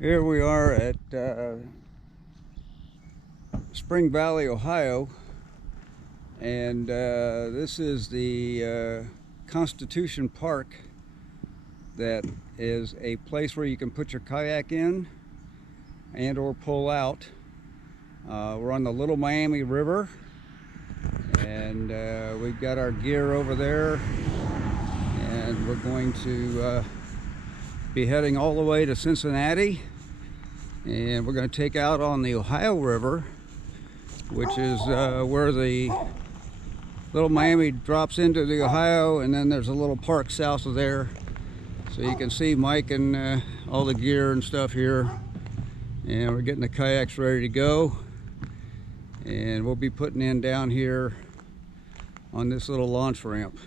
Here we are at Spring Valley, Ohio, and this is the Constitution Park. That is a place where you can put your kayak in and or pull out. We're on the Little Miami River, and we've got our gear over there, and we're going to be heading all the way to Cincinnati, and we're going to take out on the Ohio River, which is where the Little Miami drops into the Ohio, and then there's a little park south of there. So you can see Mike and all the gear and stuff here, and we're getting the kayaks ready to go, and we'll be putting in down here on this little launch ramp.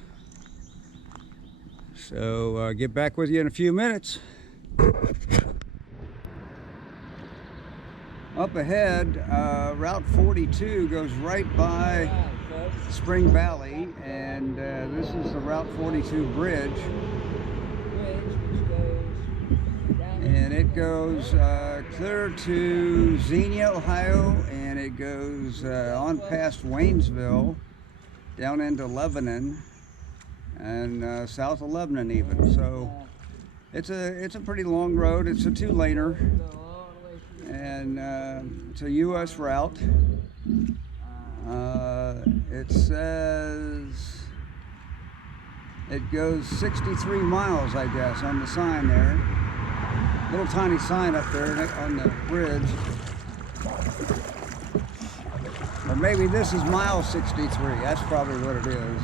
So get back with you in a few minutes. Up ahead, Route 42 goes right by Spring Valley, and this is the Route 42 bridge. And it goes clear to Xenia, Ohio, and it goes on past Waynesville, down into Lebanon, and south of Lebanon even. So it's a pretty long road. It's a two-laner, and it's a U.S. route. It says it goes 63 miles, I guess, on the sign there. Little tiny sign up there on the bridge. Or maybe this is mile 63. That's probably what it is.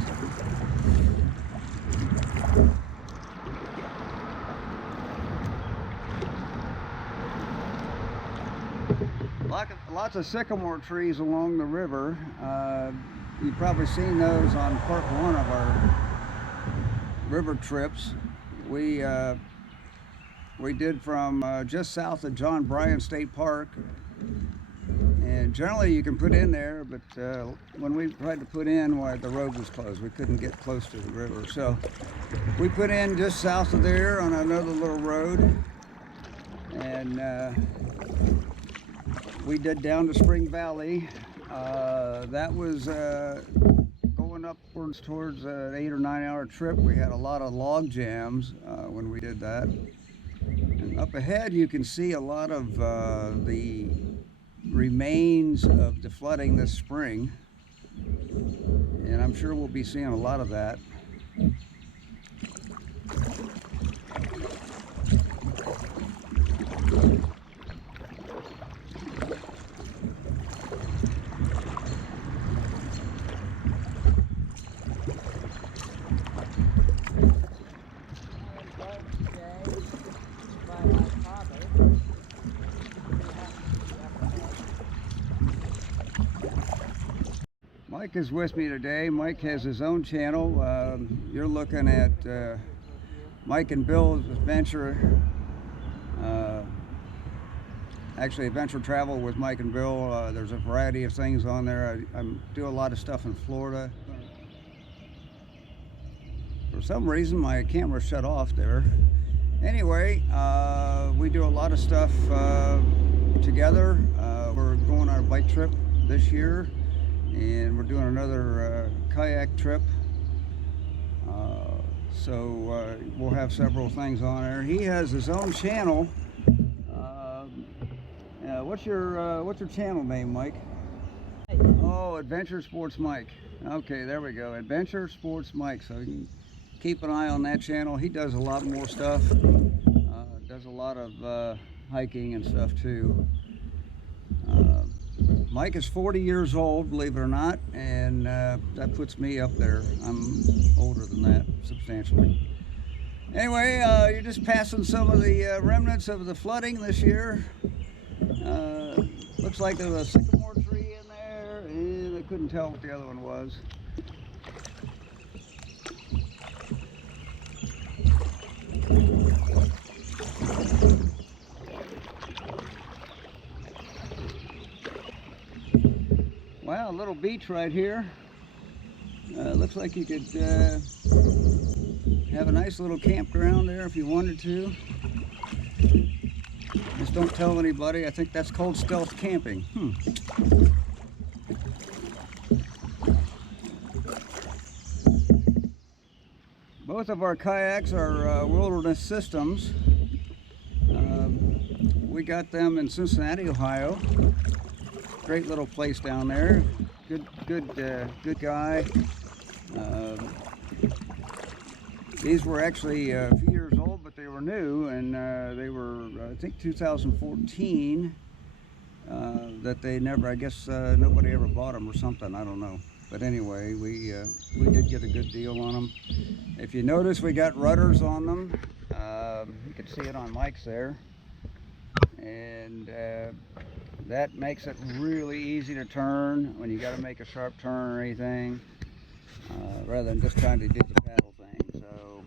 Lots of sycamore trees along the river. You've probably seen those on part one of our river trips. We did from just south of John Bryan State Park, and generally you can put in there, but when we tried to put in, well, the road was closed. We couldn't get close to the river, so we put in just south of there on another little road, and we did down to Spring Valley. That was going upwards towards an 8 or 9 hour trip. We had a lot of log jams when we did that. And up ahead you can see a lot of the remains of the flooding this spring, and I'm sure we'll be seeing a lot of that. Mike is with me today. Mike has his own channel. You're looking at Mike and Bill's Adventure. Actually, Adventure Travel with Mike and Bill. There's a variety of things on there. I do a lot of stuff in Florida. For some reason, my camera shut off there. Anyway, we do a lot of stuff together. We're going on a bike trip this year, and we're doing another kayak trip, so we'll have several things on there. He has his own channel. What's your channel name, Mike? Oh, Adventure Sports Mike. Okay, there we go, Adventure Sports Mike. So you can keep an eye on that channel. He does a lot more stuff. Does a lot of hiking and stuff too. Mike is 40 years old, believe it or not, and that puts me up there. I'm older than that, substantially. Anyway, you're just passing some of the remnants of the flooding this year. Looks like there's a sycamore tree in there, and I couldn't tell what the other one was. Wow, a little beach right here. Looks like you could have a nice little campground there if you wanted to. Just don't tell anybody. I think that's called stealth camping. Both of our kayaks are Wilderness Systems. We got them in Cincinnati, Ohio. Great little place down there. Good guy. These were actually a few years old, but they were new, and they were, I think, 2014. That they never, I guess, nobody ever bought them or something. I don't know. But anyway, we did get a good deal on them. If you notice, we got rudders on them. You can see it on Mike's there, and that makes it really easy to turn when you got to make a sharp turn or anything, rather than just trying to do the paddle thing. So,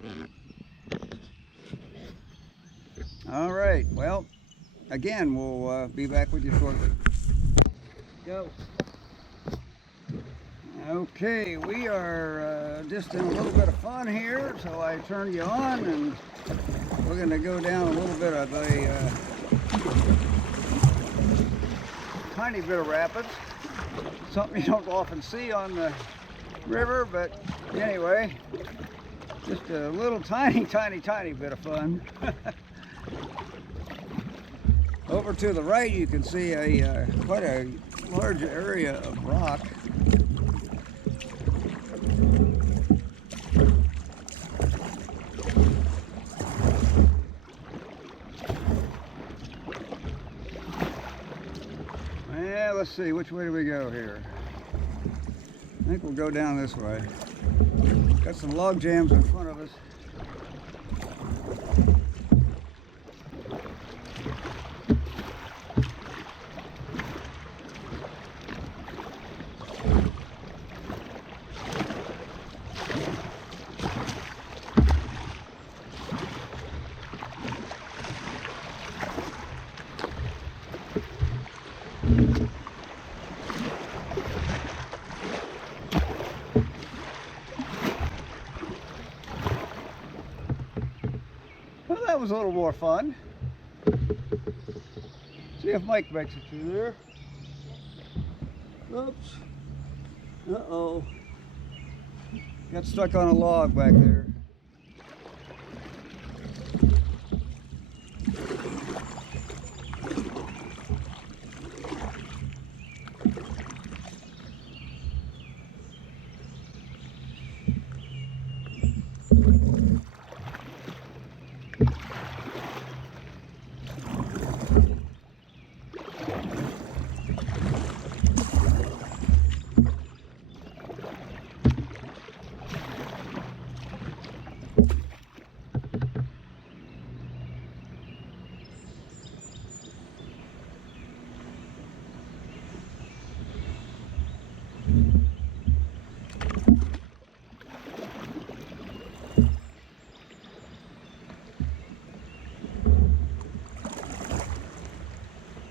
all right. Well, again, we'll be back with you shortly. Go. Okay, we are just in a little bit of fun here, so I turn you on, and we're going to go down a little bit of a tiny bit of rapids. Something you don't often see on the river, but anyway, just a little tiny bit of fun. Over to the right, you can see quite a large area of rock. Yeah, let's see, which way do we go here? I think we'll go down this way. Got some log jams in front of us. Well, that was a little more fun. See if Mike makes it through there. Oops. Uh-oh. Got stuck on a log back there.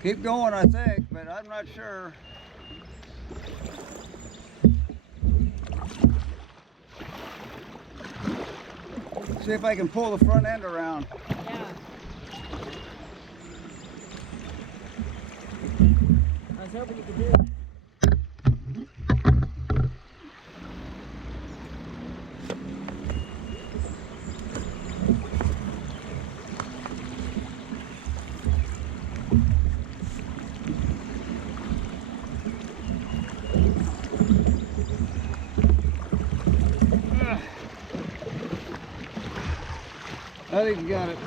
Keep going, I think, but I'm not sure. See if I can pull the front end around. Yeah. I was hoping you could do it. I think you got it.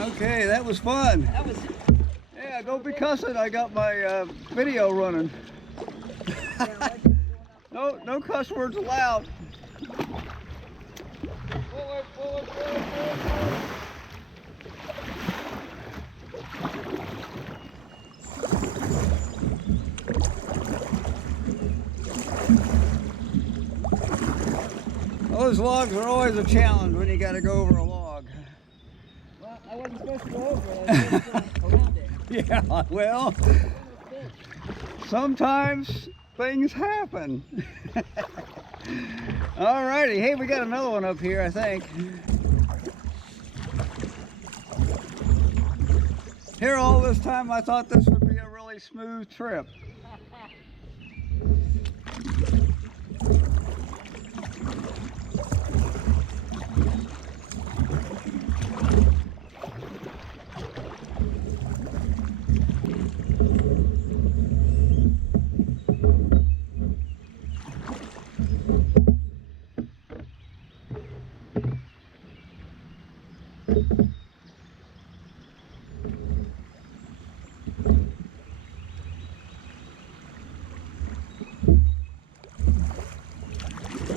Okay, that was fun. That was. Yeah, don't be cussing. I got my video running. No cuss words allowed. Forward, forward, forward, forward. Those logs are always a challenge when you got to go over a log. Well, I wasn't supposed to go over it. I was supposed to go around it. Yeah, well, sometimes things happen. All righty. Hey, we got another one up here, I think. Here all this time I thought this would be a really smooth trip.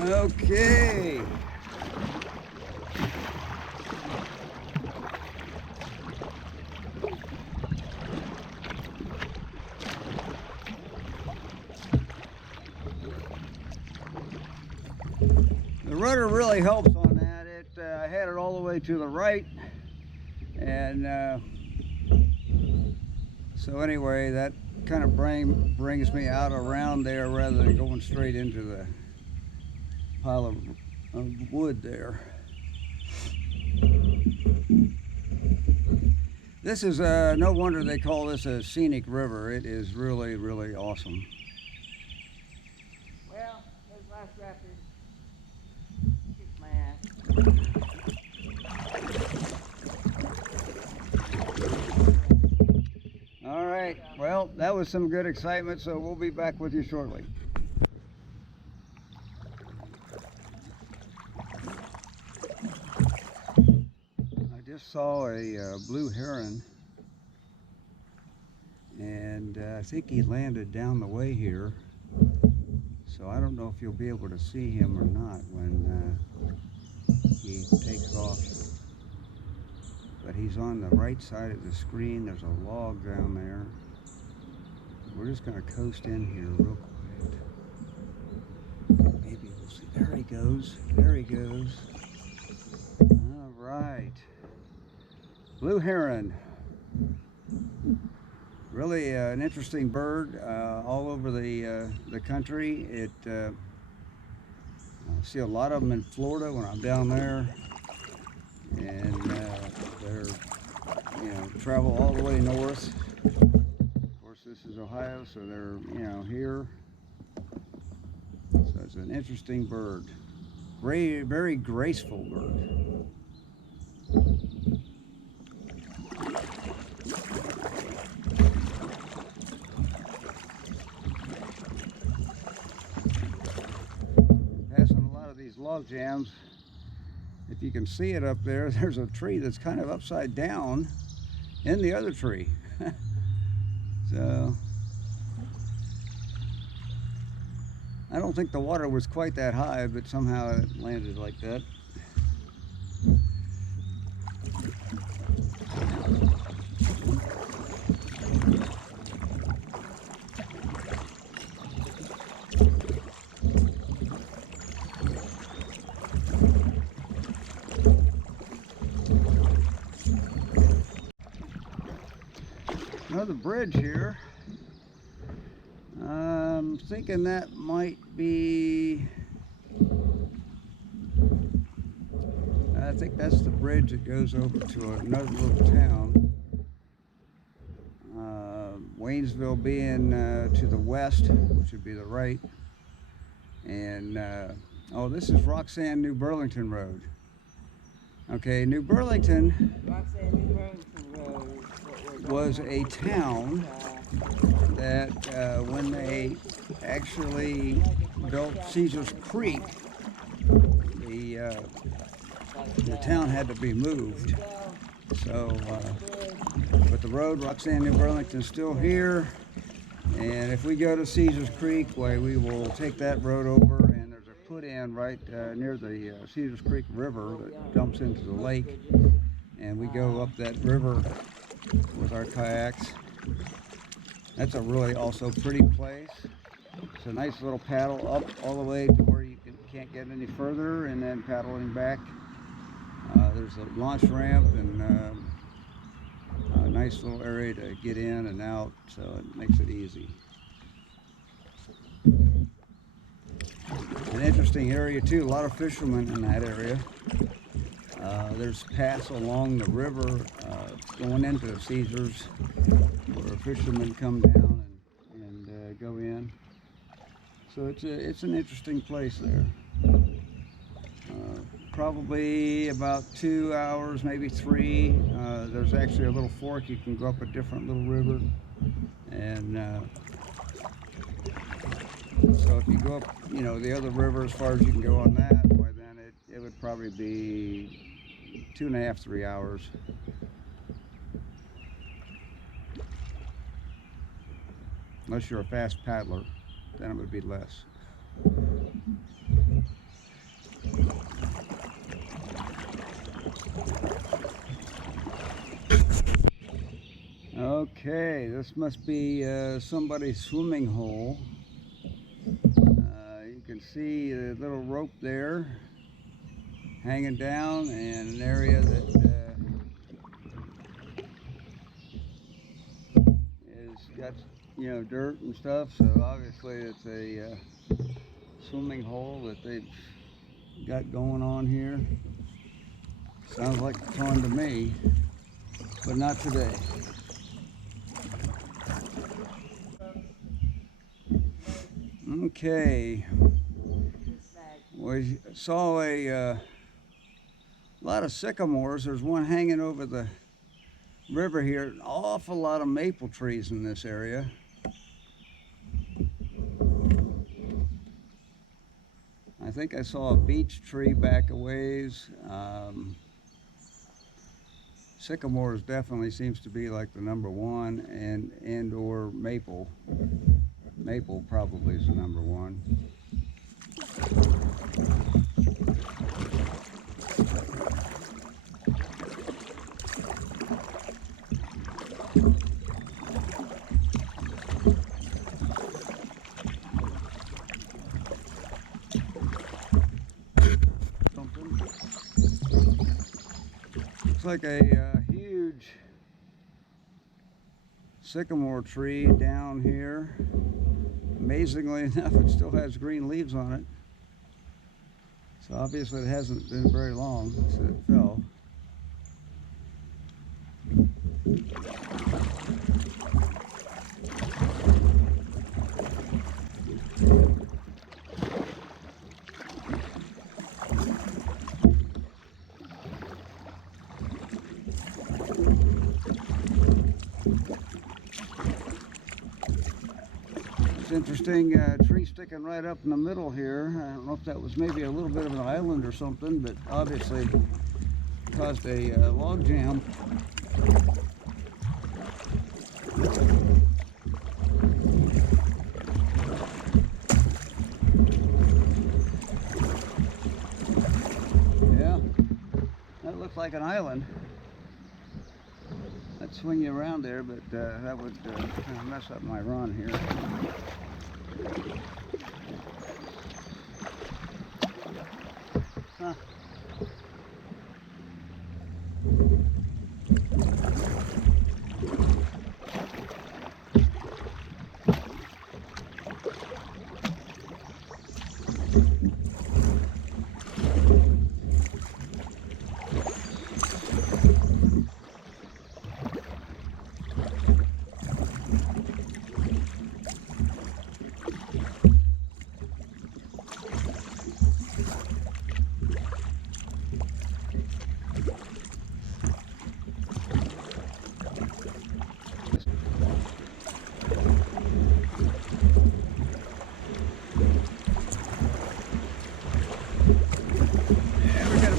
Okay. The rudder really helps on that. I had it all the way to the right, and so anyway, that kind of brings me out around there rather than going straight into the pile of wood there. This is no wonder they call this a scenic river. It is really, really awesome. Well, those last rapids kicked my ass. All right, well, that was some good excitement, so we'll be back with you shortly. I just saw a blue heron, and I think he landed down the way here, so I don't know if you'll be able to see him or not when he takes off. But he's on the right side of the screen. There's a log down there. We're just going to coast in here real quiet. Maybe we'll see. There he goes. There he goes. All right. Blue heron. Really an interesting bird all over the country. I see a lot of them in Florida when I'm down there. And they're, travel all the way north. Of course, this is Ohio, so they're, here. So it's an interesting bird. Very, very graceful bird. Passing a lot of these log jams. If you can see it up there, there's a tree that's kind of upside down in the other tree. So I don't think the water was quite that high, but somehow it landed like that. Another bridge here. I'm thinking that might be, I think that's the bridge that goes over to another little town. Waynesville being to the west, which would be the right. And oh, this is Roxanne, New Burlington Road. Okay, New Burlington was a town that when they actually built Caesar's Creek, the town had to be moved. So, but the road, Roxanne, New Burlington, is still here. And if we go to Caesar's Creek, well, we will take that road over, and there's a put-in right near the Caesar's Creek River that dumps into the lake. And we go up that river with our kayaks. That's a really also pretty place. It's a nice little paddle up all the way to where you can't get any further, and then paddling back. There's a launch ramp and a nice little area to get in and out, so it makes it easy. An interesting area too, a lot of fishermen in that area. There's paths along the river going into Caesars where fishermen come down and go in. So it's an interesting place there. Probably about 2 hours, maybe 3. There's actually a little fork. You can go up a different little river. And so if you go up, the other river as far as you can go on that, why then it would probably be 2.5, 3 hours. Unless you're a fast paddler, then it would be less. Okay, this must be somebody's swimming hole. You can see the little rope there hanging down, and an area that is got dirt and stuff. So obviously it's a swimming hole that they've got going on here. Sounds like fun to me, but not today. Okay, we saw a lot of sycamores. There's one hanging over the river here. An awful lot of maple trees in this area. I think I saw a beech tree back a ways. Sycamores definitely seems to be like the number one, and or maple. Maple probably is the number one. Looks like a huge sycamore tree down here. Amazingly enough, it still has green leaves on it. So obviously it hasn't been very long since it fell. Interesting tree sticking right up in the middle here. I don't know if that was maybe a little bit of an island or something, but obviously caused a log jam. Yeah, that looks like an island. I'd swing you around there, but that would kind of mess up my run here. Huh.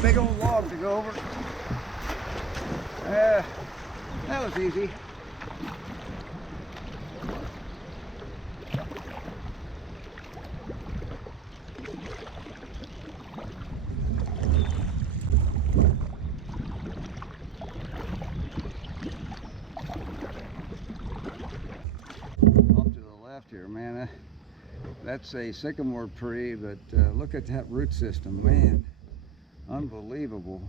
Big old log to go over. That was easy. Off to the left here, man. That's a sycamore tree, but look at that root system, man. Unbelievable.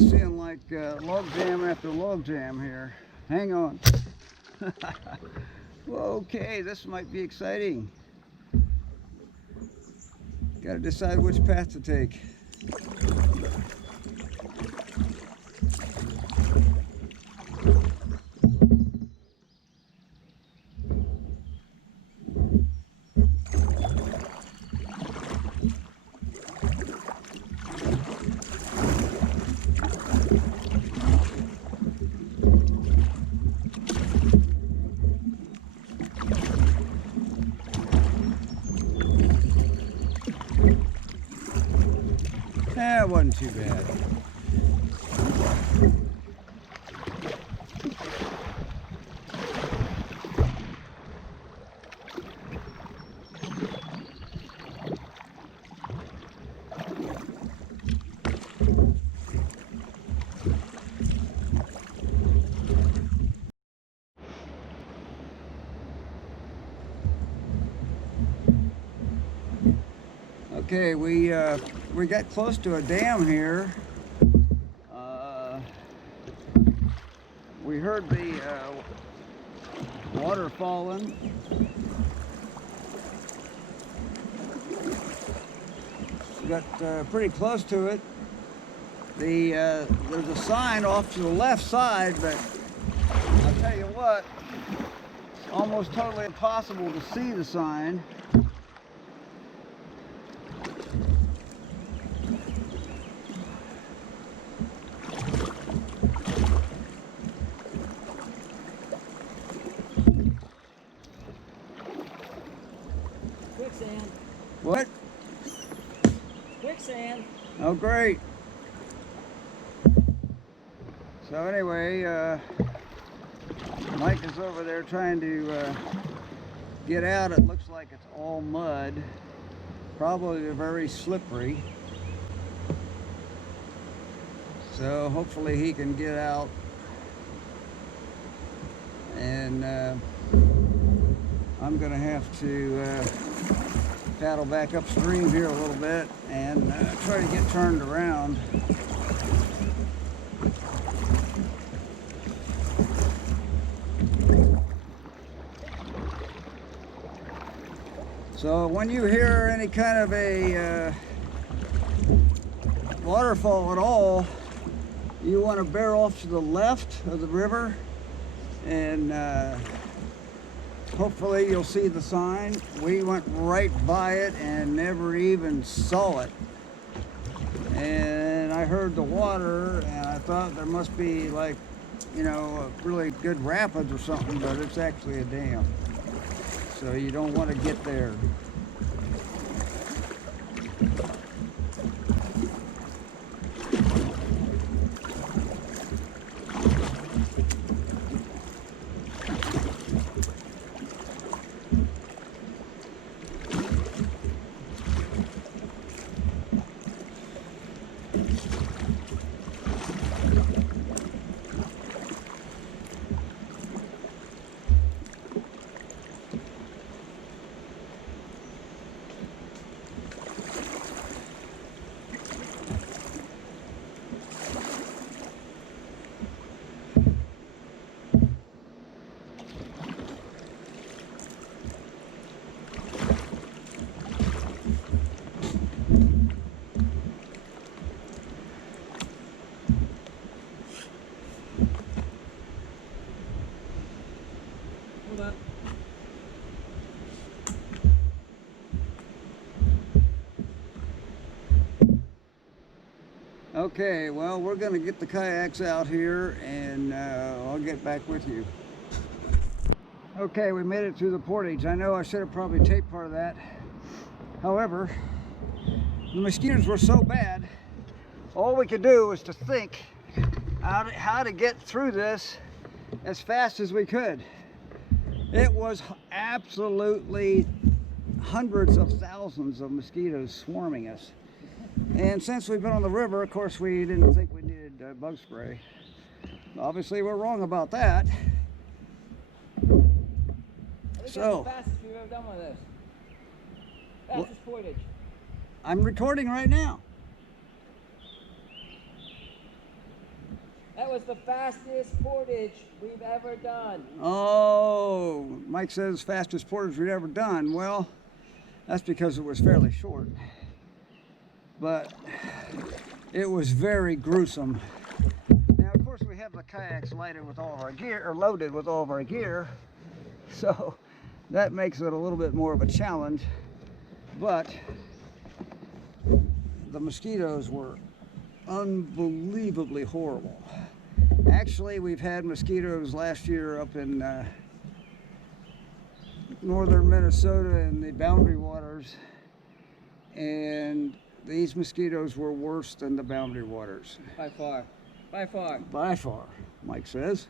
of seeing like log jam after log jam here. Hang on. Okay, this might be exciting. Got to decide which path to take. It wasn't too bad. Okay, we got close to a dam here. We heard the water falling. We got pretty close to it. There's a sign off to the left side, but I'll tell you what, it's almost totally impossible to see the sign. Quicksand. What? Quicksand. Oh, great. So anyway, Mike is over there trying to get out. It looks like it's all mud, probably very slippery. So hopefully he can get out. And I'm gonna have to paddle back upstream here a little bit and try to get turned around. So when you hear any kind of a waterfall at all, you want to bear off to the left of the river, and hopefully you'll see the sign. We went right by it and never even saw it. And I heard the water and I thought there must be, like, you know, a really good rapids or something, but it's actually a dam. So you don't want to get there. Hold up. Okay, well, we're going to get the kayaks out here and I'll get back with you. Okay, we made it through the portage. I know I should have probably taped part of that. However, the mosquitoes were so bad, all we could do was to think how to get through this as fast as we could. It was absolutely hundreds of thousands of mosquitoes swarming us. And since we've been on the river, of course, we didn't think we needed bug spray. Obviously, we're wrong about that. I think So, that's the fastest we've ever done with this. Fastest portage. I'm recording right now. was the fastest portage we've ever done. Oh, Mike says fastest portage we've ever done. Well, that's because it was fairly short. But it was very gruesome. Now, of course, we have the kayaks loaded with all of our gear, so that makes it a little bit more of a challenge. But the mosquitoes were unbelievably horrible. Actually, we've had mosquitoes last year up in northern Minnesota in the boundary waters, and these mosquitoes were worse than the boundary waters. By far. By far. By far, Mike says.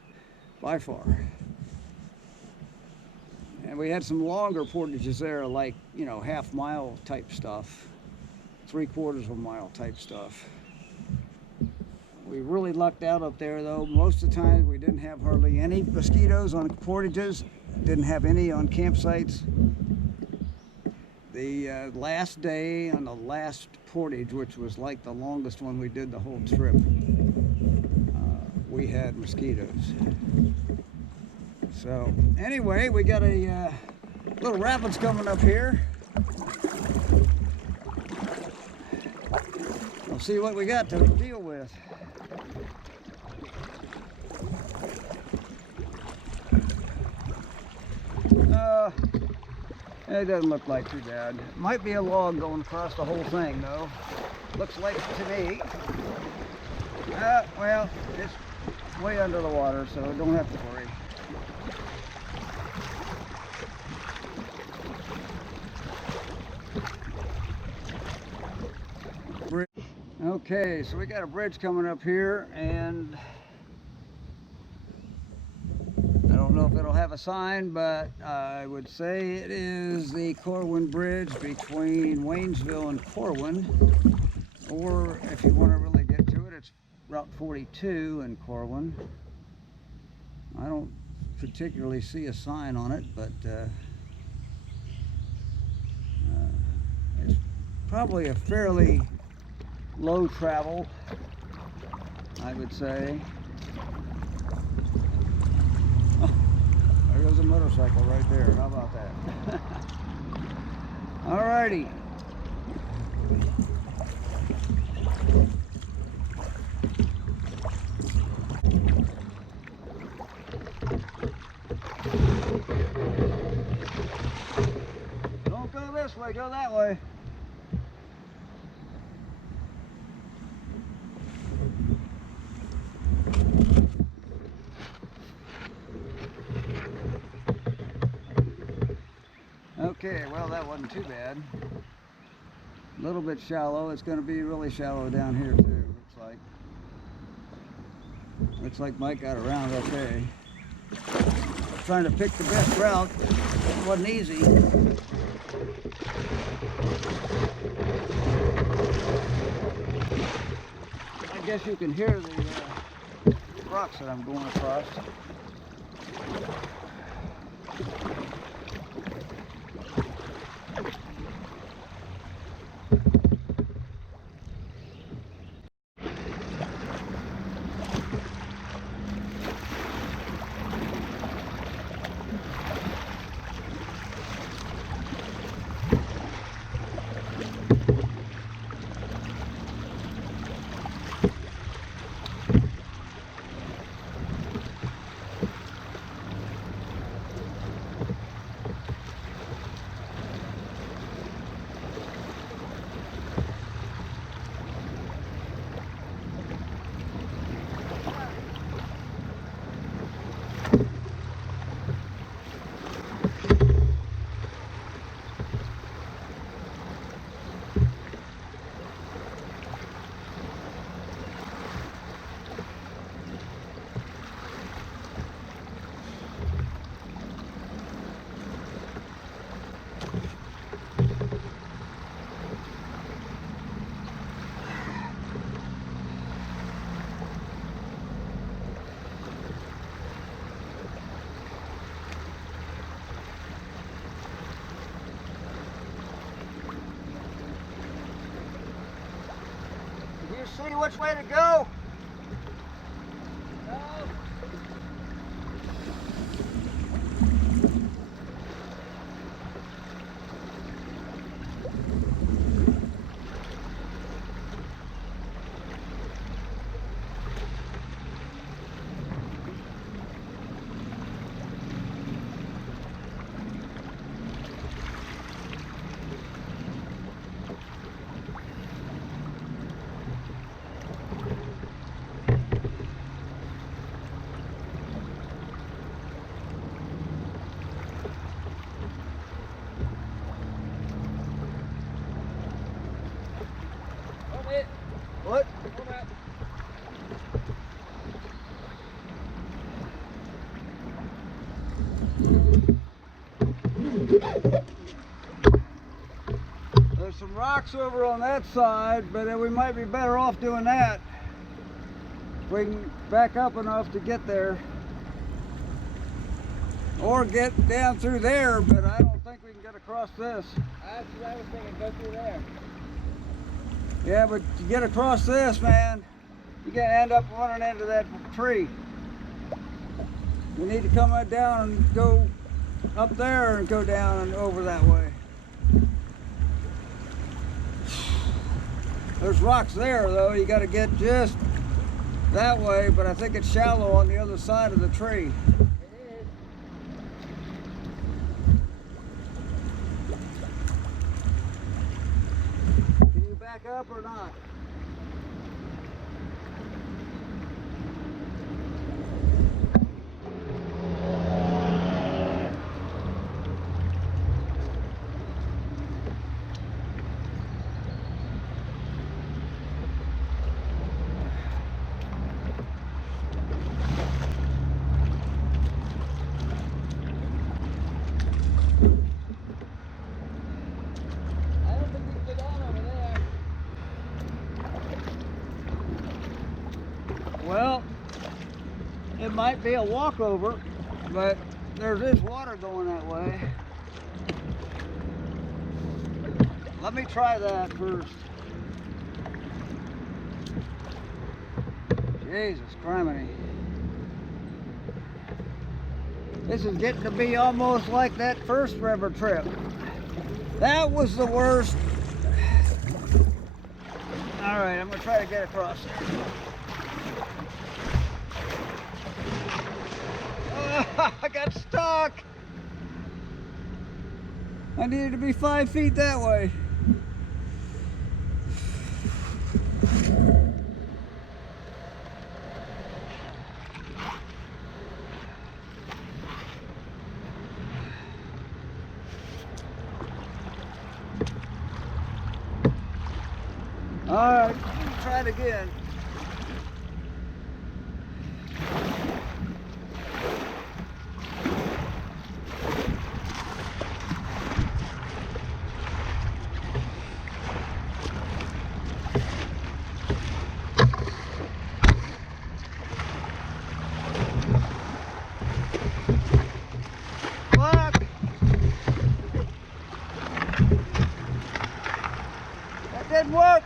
By far. And we had some longer portages there, like, you know, half-mile type stuff, 3/4 of a mile type stuff. We really lucked out up there, though. Most of the time, we didn't have hardly any mosquitoes on portages, didn't have any on campsites. The last day on the last portage, which was like the longest one we did the whole trip, we had mosquitoes. So anyway, we got a little rapids coming up here. We'll see what we got to deal with. It doesn't look like too bad. Might be a log going across the whole thing, though. Looks like it to me. Well, it's way under the water, so don't have to worry. Okay, so we got a bridge coming up here, and I don't know if it'll have a sign, but I would say it is the Corwin Bridge between Waynesville and Corwin, or if you want to really get to it, it's Route 42 in Corwin. I don't particularly see a sign on it, but it's probably a fairly low travel, I would say. Oh, there goes a motorcycle right there. How about that? Alrighty. Don't go this way, go that way. Okay, well, that wasn't too bad. A little bit shallow. It's going to be really shallow down here too, looks like. Looks like Mike got around okay. Trying to pick the best route. It wasn't easy. I guess you can hear the rocks that I'm going across. See which way to go? There's some rocks over on that side, but we might be better off doing that. We can back up enough to get there. Or get down through there, but I don't think we can get across this. That's what I was thinking, go through there. Yeah, but to get across this, man, you're gonna end up running into that tree. We need to come down and go up there and go down and over that way. There's rocks there though, you gotta get just that way, but I think it's shallow on the other side of the tree. It is. Can you back up or not? I don't think we can go down over there. Well, it might be a walkover, but there is water going that way. Let me try that first. Jesus criminy. This is getting to be almost like that first river trip. That was the worst. All right, I'm gonna try to get across there. I got stuck. I needed to be 5 feet that way. All right, let's try it again. Fuck! That didn't work.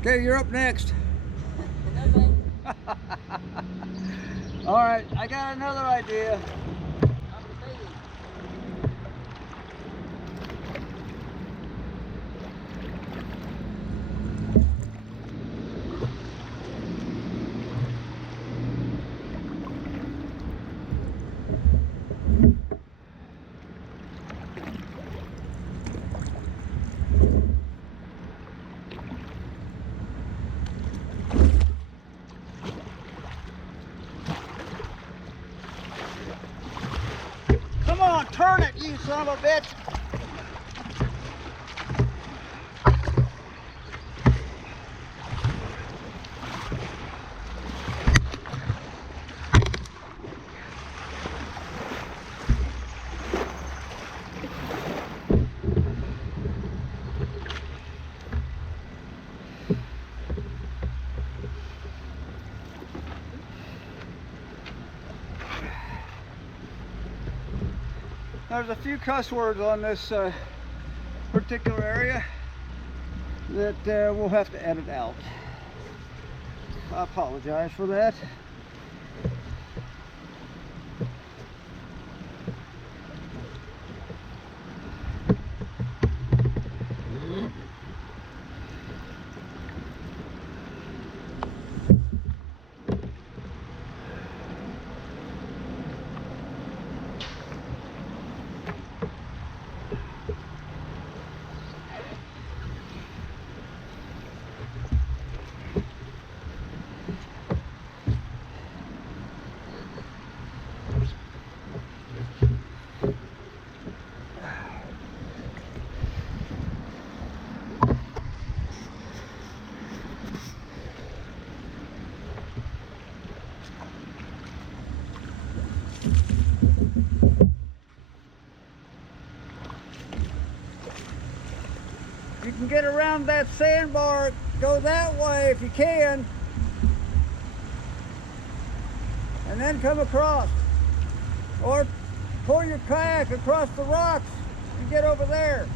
Okay, you're up next. Okay. All right, I got another idea. I'm fading. Come on, turn it, you son of a bitch. There's a few cuss words on this particular area that we'll have to edit out. I apologize for that. You can get around that sandbar, go that way if you can, and then come across. Or pull your kayak across the rocks and get over there.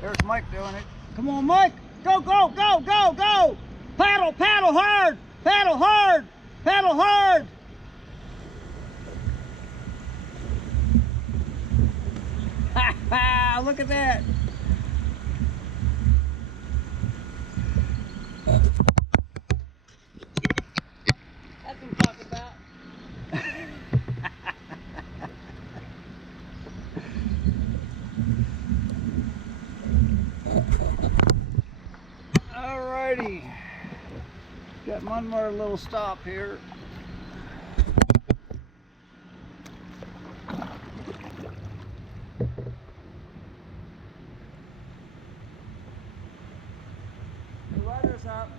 There's Mike doing it. Come on, Mike. Go, go, go, go, go. Paddle, paddle hard. Paddle hard. Paddle hard. Ha ha, look at that. That's what I'm talking about. Alrighty. Got one more little stop here. The rudder's up.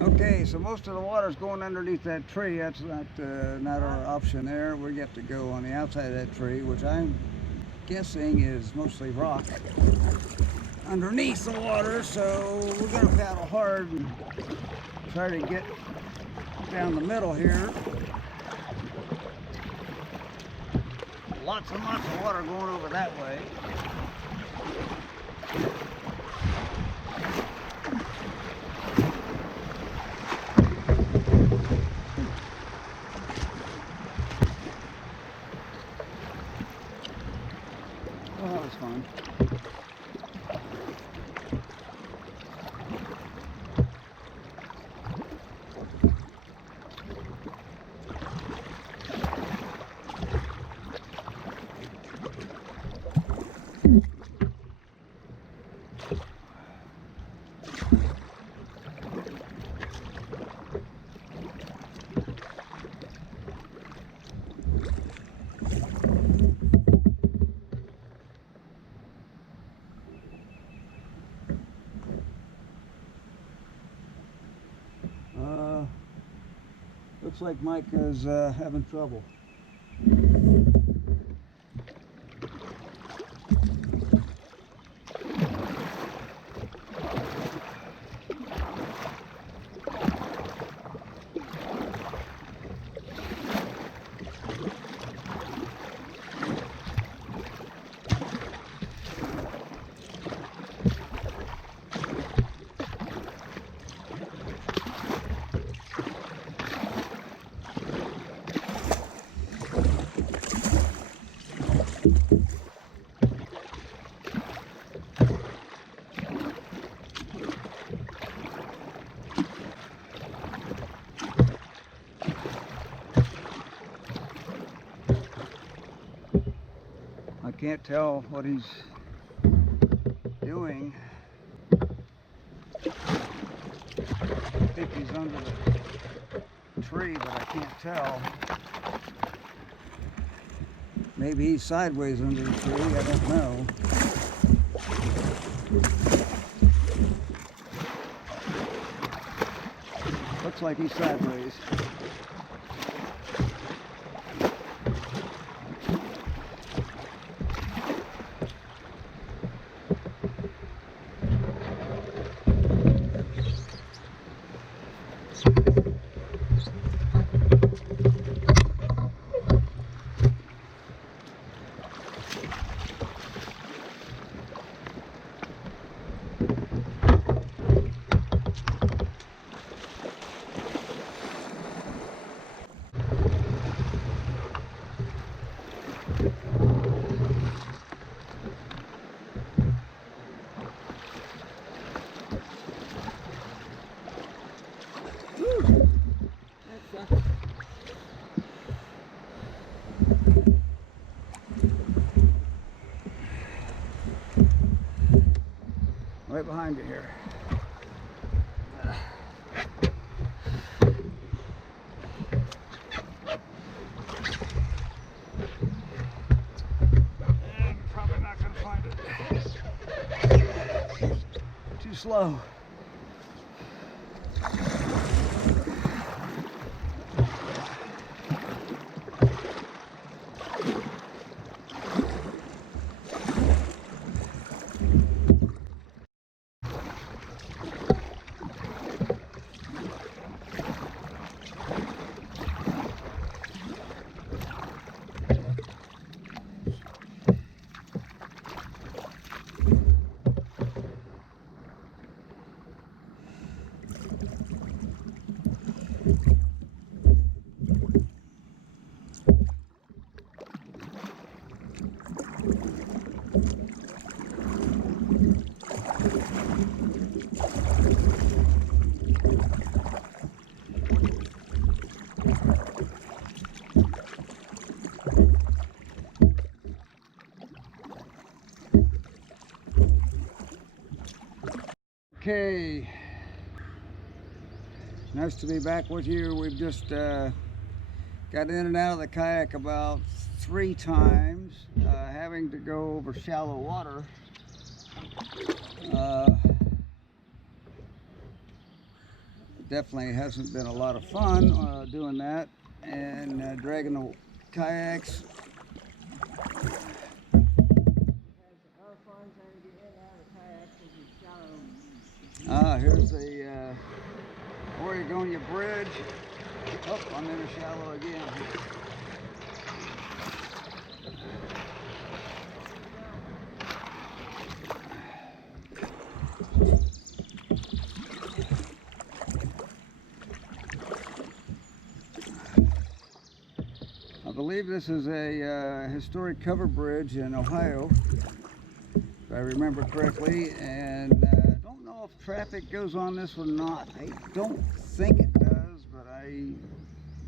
Okay, so most of the water's going underneath that tree. That's not our option there. We get to go on the outside of that tree, which I'm guessing is mostly rock underneath the water. So we're gonna paddle hard and try to get down the middle here. Lots and lots of water going over that way. Oh, that was fun. looks like Mike is having trouble. I can't tell what he's doing. I think he's under the tree, but I can't tell. Maybe he's sideways under the tree, I don't know. Looks like he's sideways. Right behind you here. I'm probably not going to find it. Too slow. Okay, nice to be back with you. We've just got in and out of the kayak about 3 times, having to go over shallow water. Definitely hasn't been a lot of fun doing that and dragging the kayaks. Here's the Oregonia Bridge. Oh, I'm in a shallow again. I believe this is a historic cover bridge in Ohio, if I remember correctly, and I don't know if traffic goes on this or not. I don't think it does, but I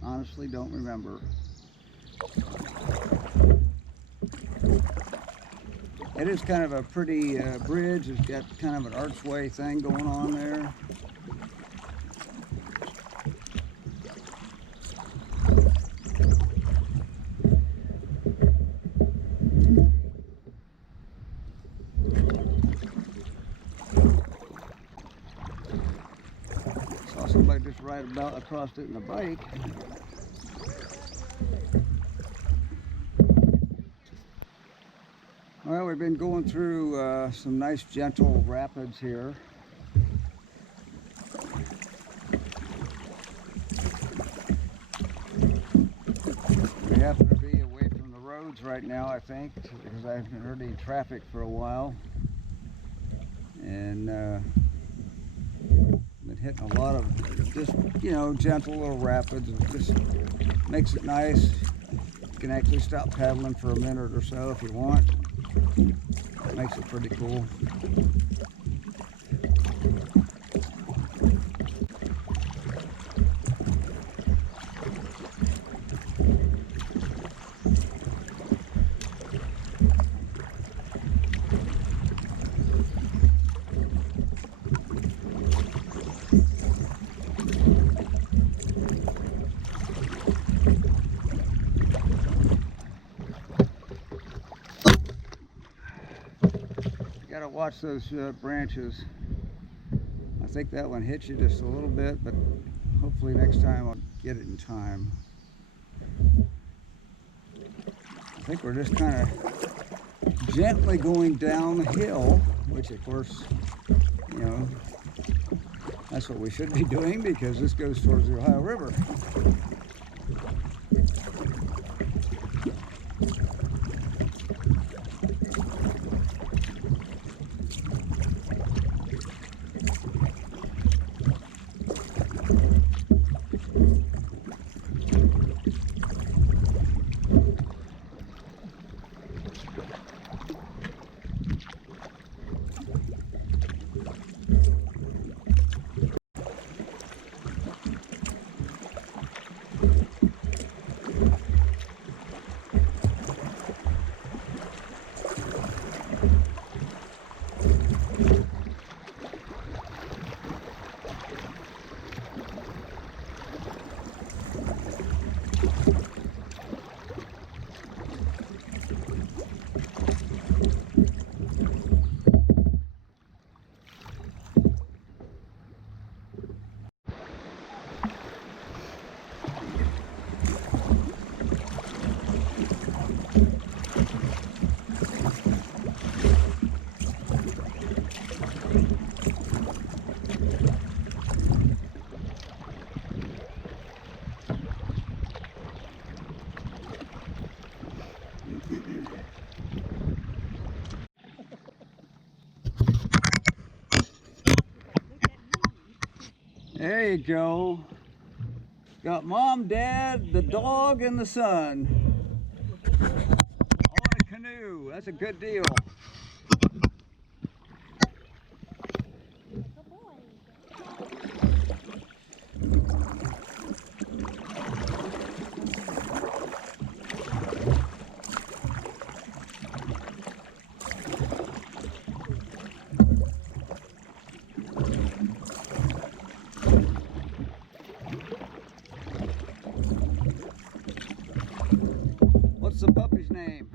honestly don't remember. It is kind of a pretty bridge. It's got kind of an archway thing going on there. Saw somebody just ride about across it in a bike. Well, we've been going through some nice gentle rapids here. We happen to be away from the roads right now, I think, because I haven't heard any traffic for a while. And been hitting a lot of just, gentle little rapids. It just makes it nice. You can actually stop paddling for a minute or so if you want. Makes it pretty cool. Gotta watch those branches. I think that one hit you just a little bit, but hopefully next time I'll get it in time. I think we're just kind of gently going down the hill, which of course, that's what we should be doing because this goes towards the Ohio River. There you go. Got mom, dad, the dog, and the son. All in a canoe. That's a good deal. What's the puppy's name?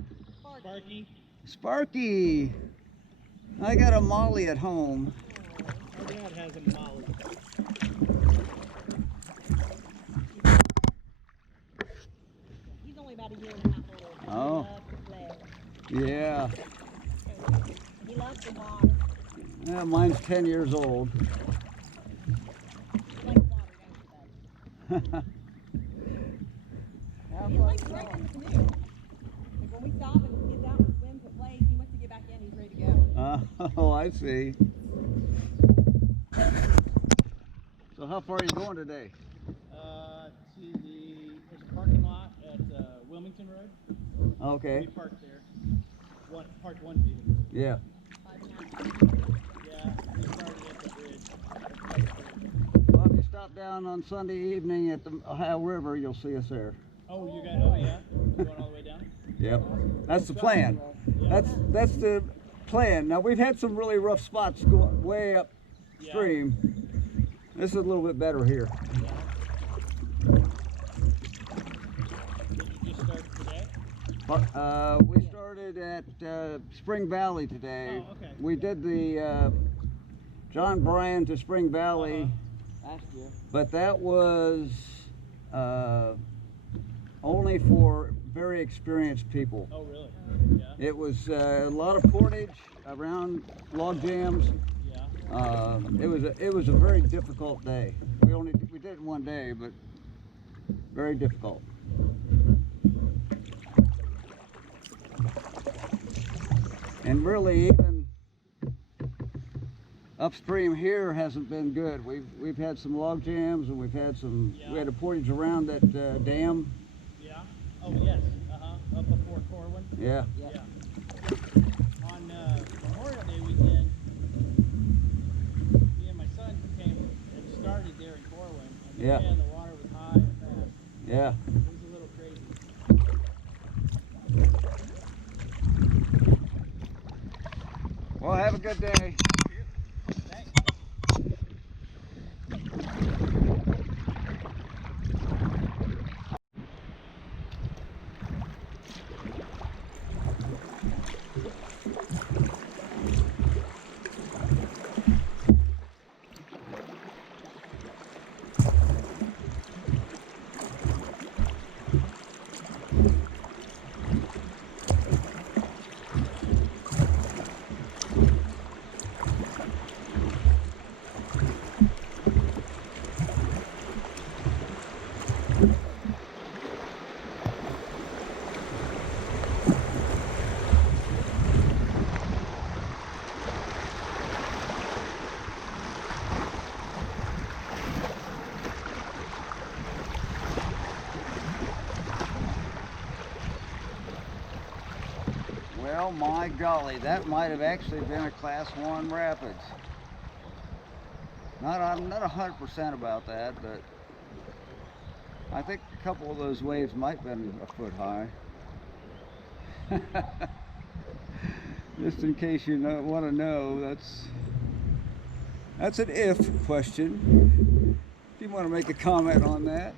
Sparky. Sparky. I got a Molly at home. Our dad has a Molly. He's only about a year and a half old. Oh. He loves to play. Yeah. He loves the water. Yeah, mine's 10 years old. He likes water, don't he, bud? He likes right in the canoe. Like when we stop and he gets out and swims and plays, he wants to get back in. He's ready to go. Oh, I see. So how far are you going today? There's a parking lot at Wilmington Road. Okay. We parked there. Parked one vehicle. Yeah. 5.5. Yeah, we started at the bridge. Well, if you stop down on Sunday evening at the Ohio River, you'll see us there. Oh, yeah? You're going all the way down? Yep. That's the plan. That's the plan. Now we've had some really rough spots going way upstream. This is a little bit better here. Did you just start today? We started at Spring Valley today. Oh, okay. We did the John Bryan to Spring Valley Last year. but that was only for very experienced people. Oh, really? Yeah. It was a lot of portage around log jams. Yeah. It was a very difficult day. We did it one day, but very difficult. And really, even upstream here hasn't been good. We've had some log jams, and we had a portage around that dam. Yeah. Oh, yes. Up before Corwin. Yeah. Yeah. On Memorial Day weekend, me and my son it started there in Corwin, and Yeah. man, the water was high and fast. Yeah. It was a little crazy. Well, have a good day. Thanks. Well, my golly, that might have actually been a Class 1 rapids. I'm not 100% about that, but I think a couple of those waves might have been a foot high. Just in case you want to know, that's an if question. If you want to make a comment on that.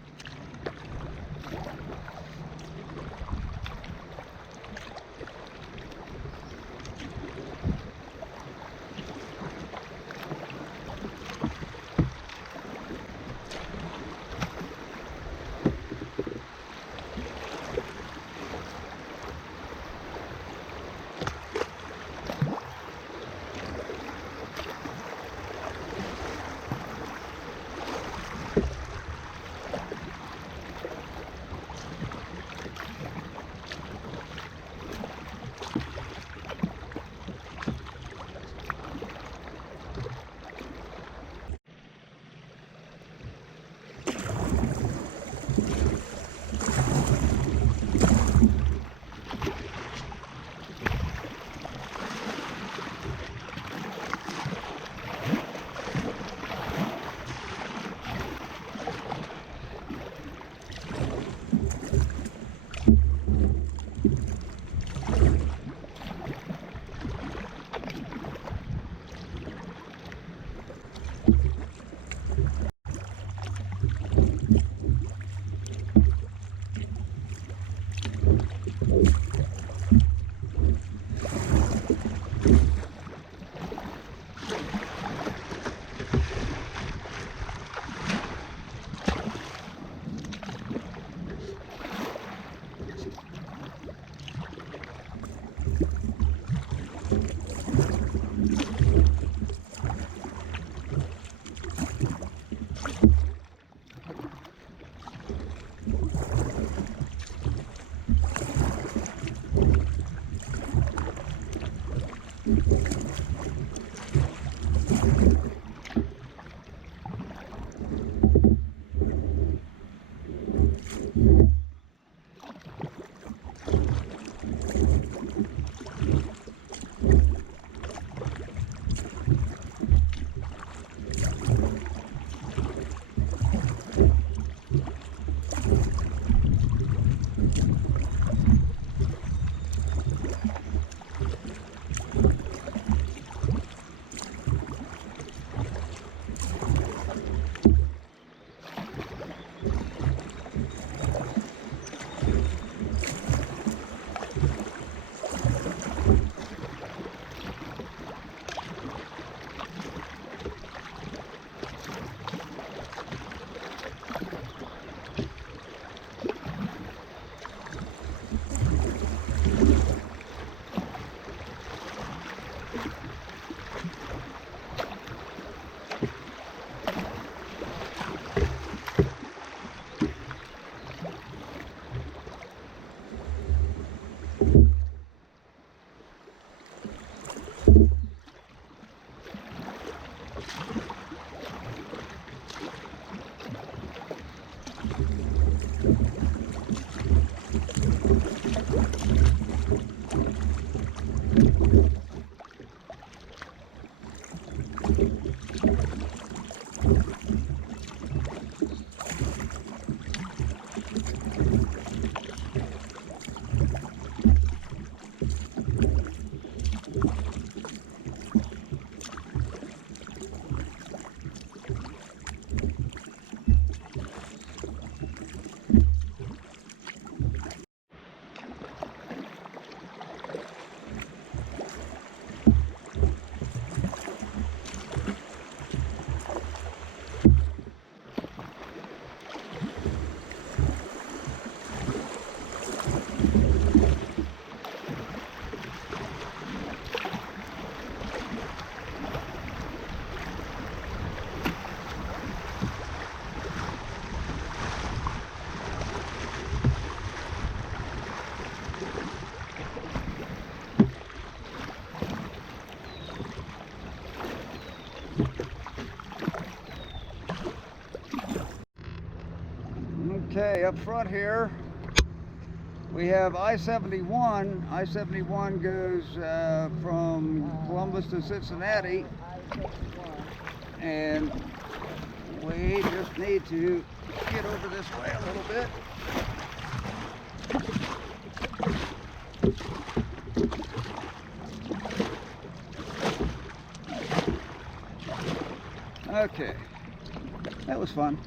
Okay, up front here we have I-71. I-71 goes from Columbus to Cincinnati, and we just need to get over this way a little bit. Okay, that was fun.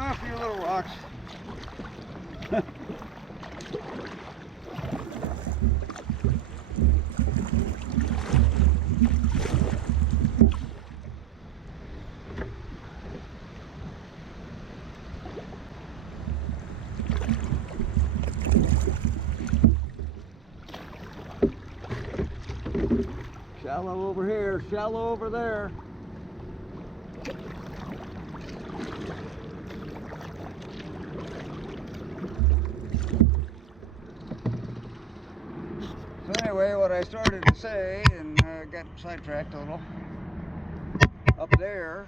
Oh, a few little rocks. Shallow over here, shallow over there. So anyway, what I started to say, and got sidetracked a little, up there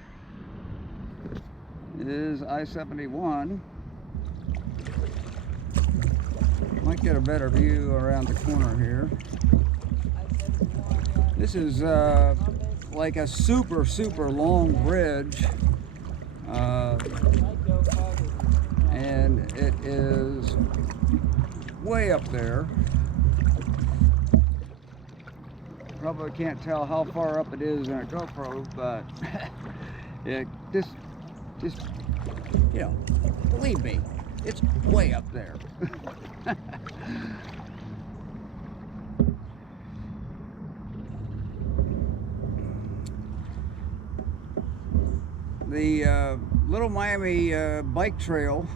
is I-71. Might get a better view around the corner here. This is like a super long bridge, and it is way up there. Probably can't tell how far up it is in a GoPro, but it just you know, believe me, it's way up there. The Little Miami bike trail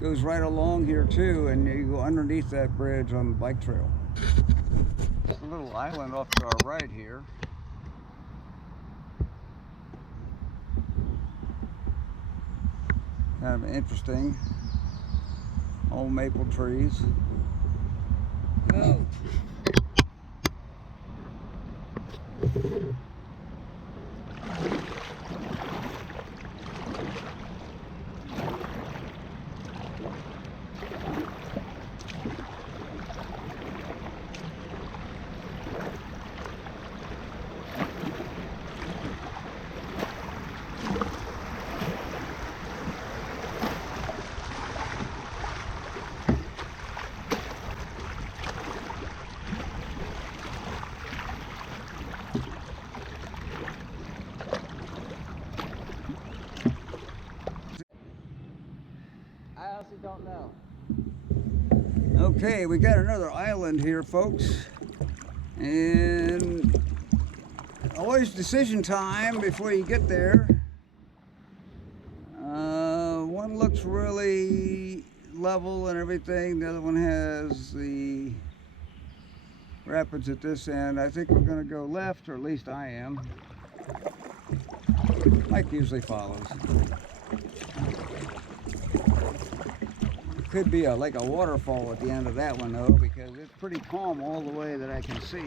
goes right along here too, and you go underneath that bridge on the bike trail. It's a little island off to our right here. Kind of interesting. All maple trees. Oh. I honestly don't know. Okay, we got another island here, folks, and always decision time before you get there. One looks really level and everything. The other one has the rapids at this end. I think we're going to go left, or at least I am. Mike usually follows. Could be like a waterfall at the end of that one though, because it's pretty calm all the way that I can see.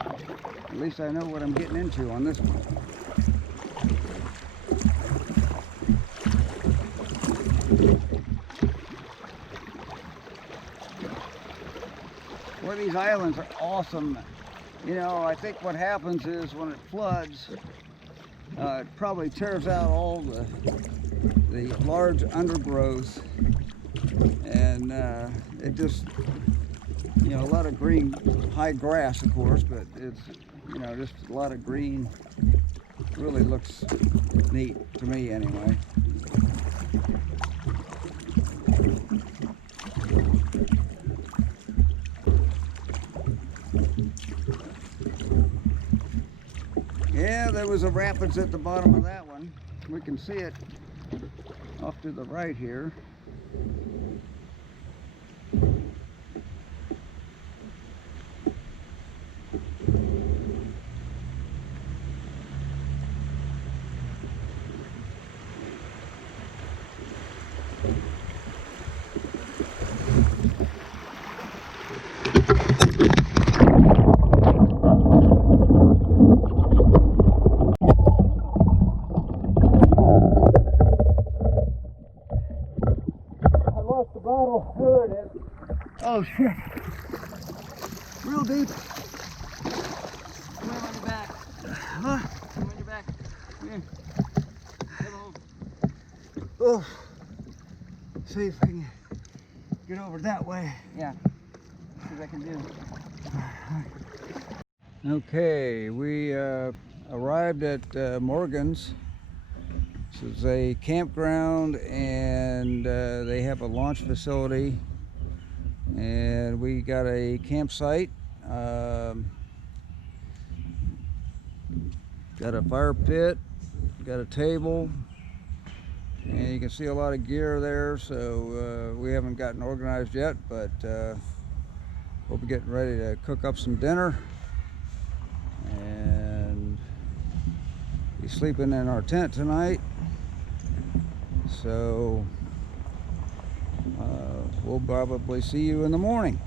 At least I know what I'm getting into on this one. Boy, these islands are awesome. You know, I think what happens is when it floods, it probably tears out all the large undergrowth, and it just, you know, a lot of green, high grass of course, but it's, you know, just a lot of green. Really looks neat to me anyway. Yeah, there was a rapids at the bottom of that one. We can see it off to the right here. the bottle. There it is. Oh shit. Real deep. Swim on your back. Huh? Swim on your back. Yeah. Come on. Oh. See if I can get over that way. Yeah. See what I can do. Okay, we arrived at Morgan's. This is a campground, and they have a launch facility, and we got a campsite. Got a fire pit, got a table, and you can see a lot of gear there. So we haven't gotten organized yet, but we'll be getting ready to cook up some dinner and be sleeping in our tent tonight. So we'll probably see you in the morning.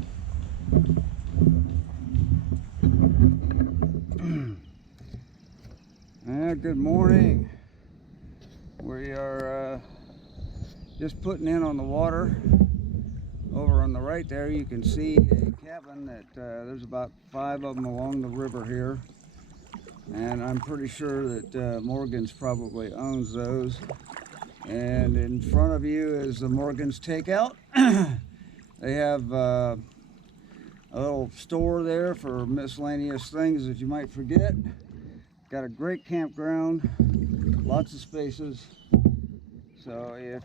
Good morning. We are just putting in on the water. Over on the right there you can see a cabin that there's about 5 of them along the river here, and I'm pretty sure that Morgan's probably owns those. And in front of you is the Morgan's Takeout. They have a little store there for miscellaneous things that you might forget. Got a great campground, lots of spaces. So if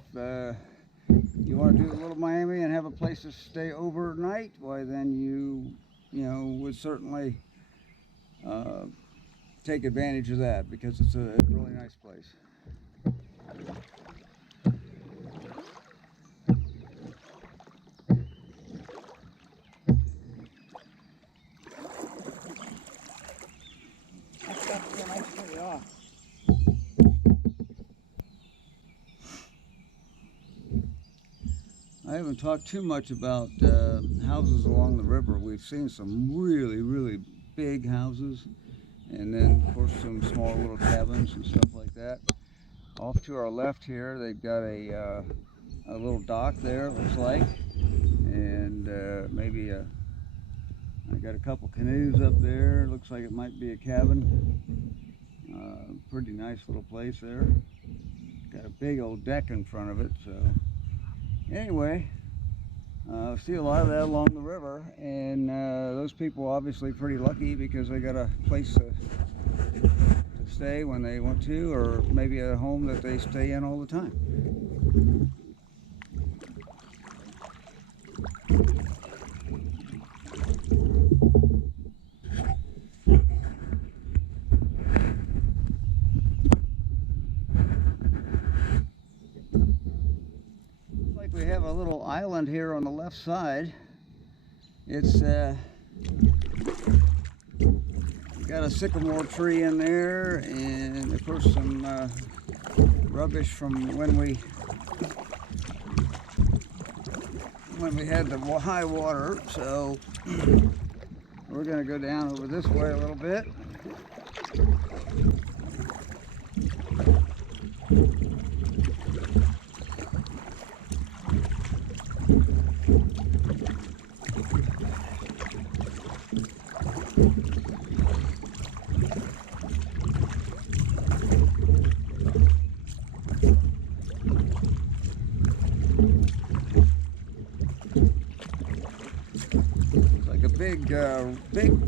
you want to do a little Miami and have a place to stay overnight, why then you would certainly take advantage of that, because it's a really nice place. I haven't talked too much about houses along the river. We've seen some really, really big houses, and then of course some small little cabins and stuff like that. Off to our left here, they've got a little dock there, it looks like, and maybe I got a couple canoes up there. Looks like it might be a cabin. Pretty nice little place there. Got a big old deck in front of it. So anyway, see a lot of that along the river, and those people are obviously pretty lucky because they got a place to stay when they want to, or maybe a home that they stay in all the time. We have a little island here on the left side. It's got a sycamore tree in there, and of course some rubbish from when we had the high water. So we're going to go down over this way a little bit.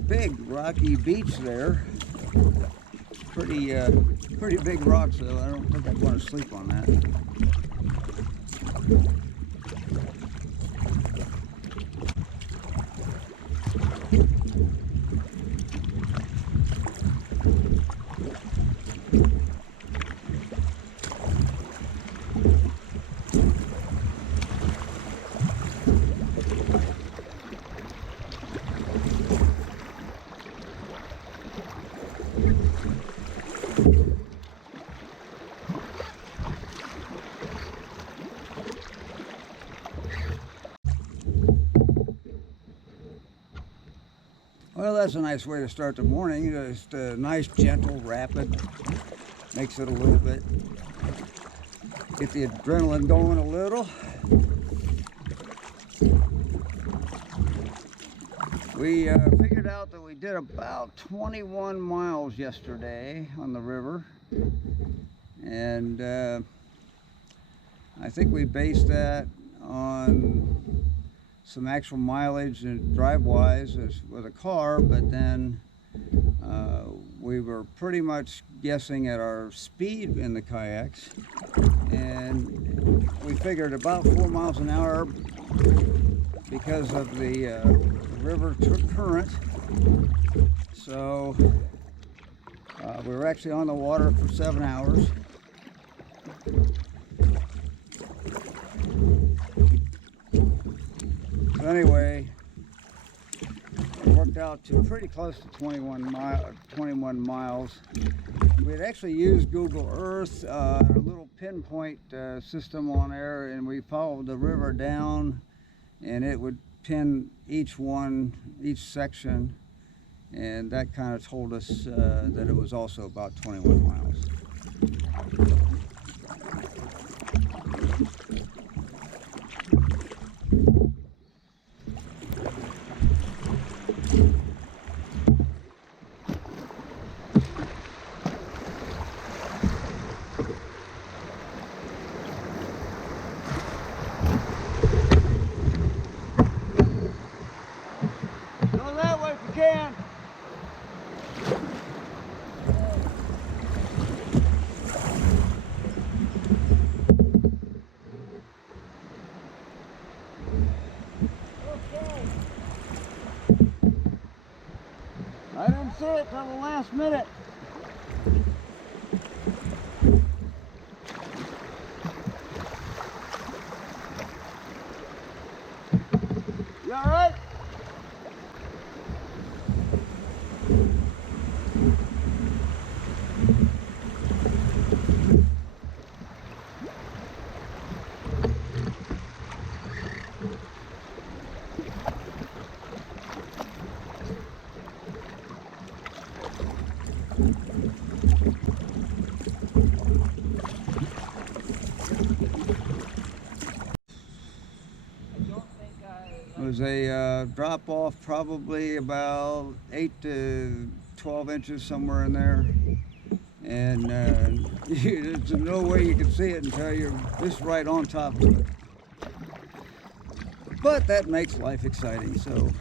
Big rocky beach there. Pretty big rocks though. I don't think I'd want to sleep on that. Well, that's a nice way to start the morning. Just a nice, gentle, rapid. Makes it a little bit, get the adrenaline going a little. We figured out that we did about 21 miles yesterday on the river, and I think we based that on some actual mileage and drive-wise with a car, but then we were pretty much guessing at our speed in the kayaks, and we figured about 4 miles an hour because of the river current. So we were actually on the water for 7 hours. So anyway, it worked out to pretty close to 21 miles. We had actually used Google Earth, a little pinpoint system on there, and we followed the river down, and it would pin each section, and that kind of told us that it was also about 21 miles. Go that way if you can. I didn't see it till the last minute. You all right? It was a drop off, probably about 8 to 12 inches, somewhere in there, and there's no way you can see it until you're just right on top of it. But that makes life exciting, so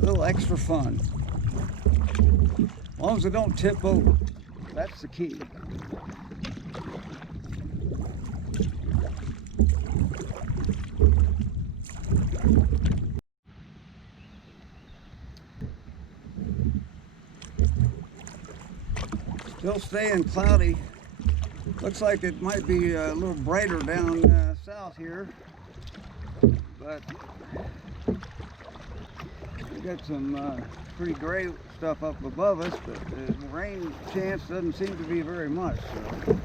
a little extra fun, as long as it don't tip over. That's the key. Still staying cloudy. Looks like it might be a little brighter down south here, but we got some pretty gray stuff up above us, but the rain chance doesn't seem to be very much, so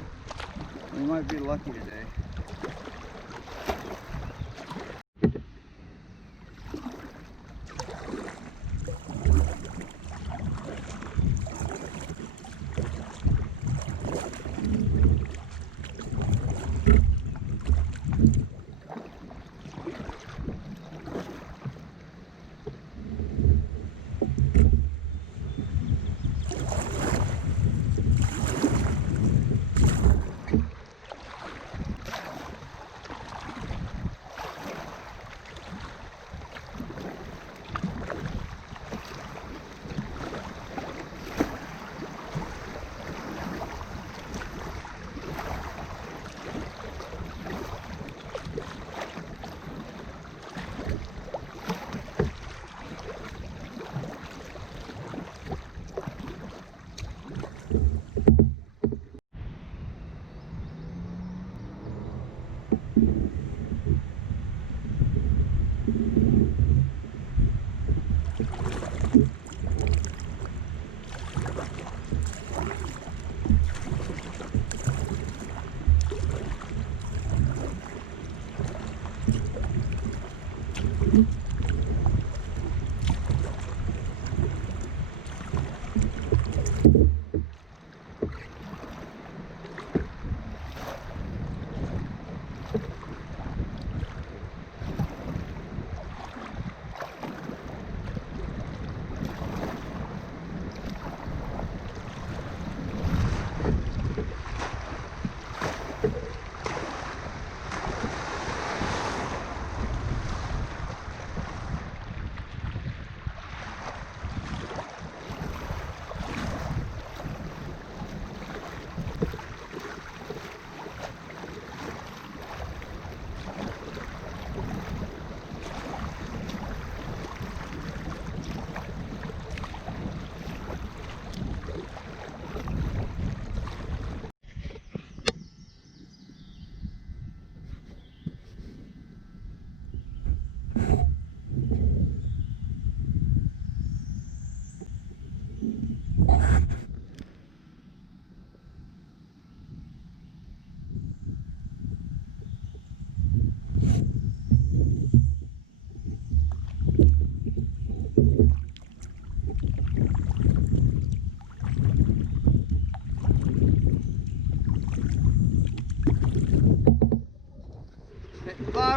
we might be lucky today.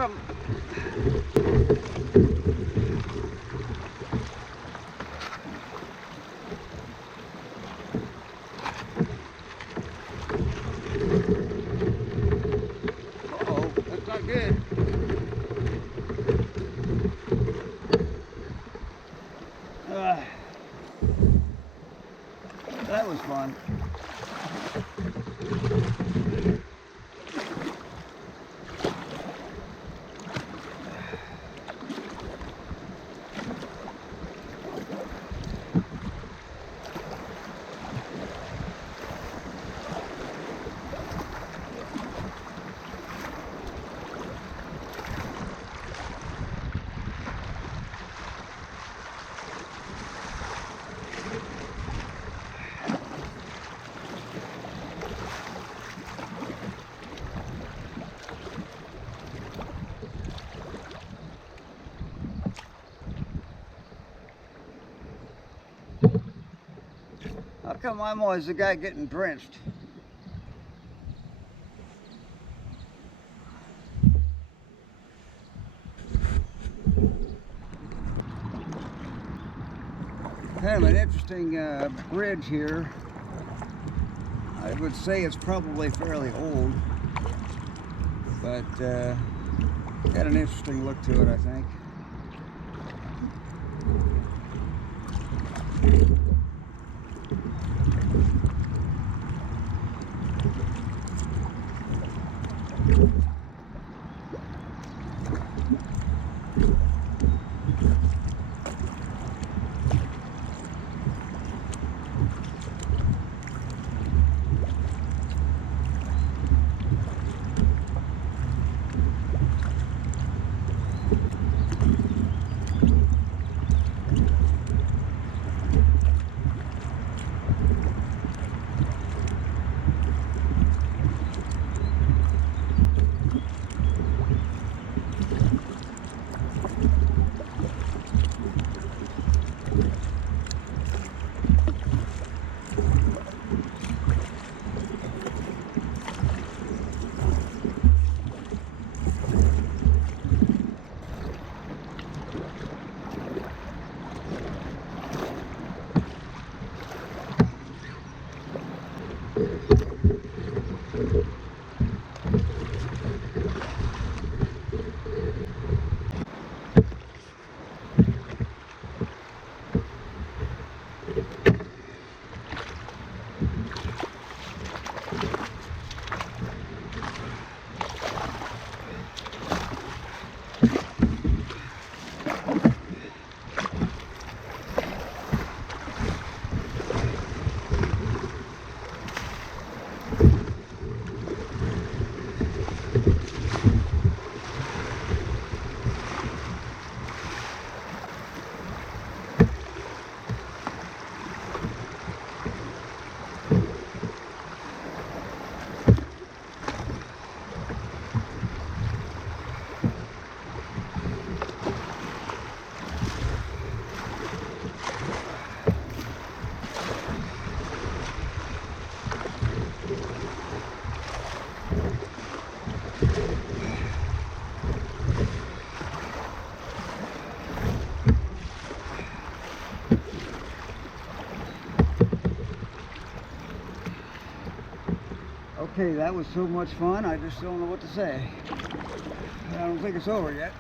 got him. Uh-oh, that's not good. That was fun. How come I'm always the guy getting drenched? Kind of an interesting bridge here. I would say it's probably fairly old, but got an interesting look to it, I think. Okay, that was so much fun, I just don't know what to say. I don't think it's over yet.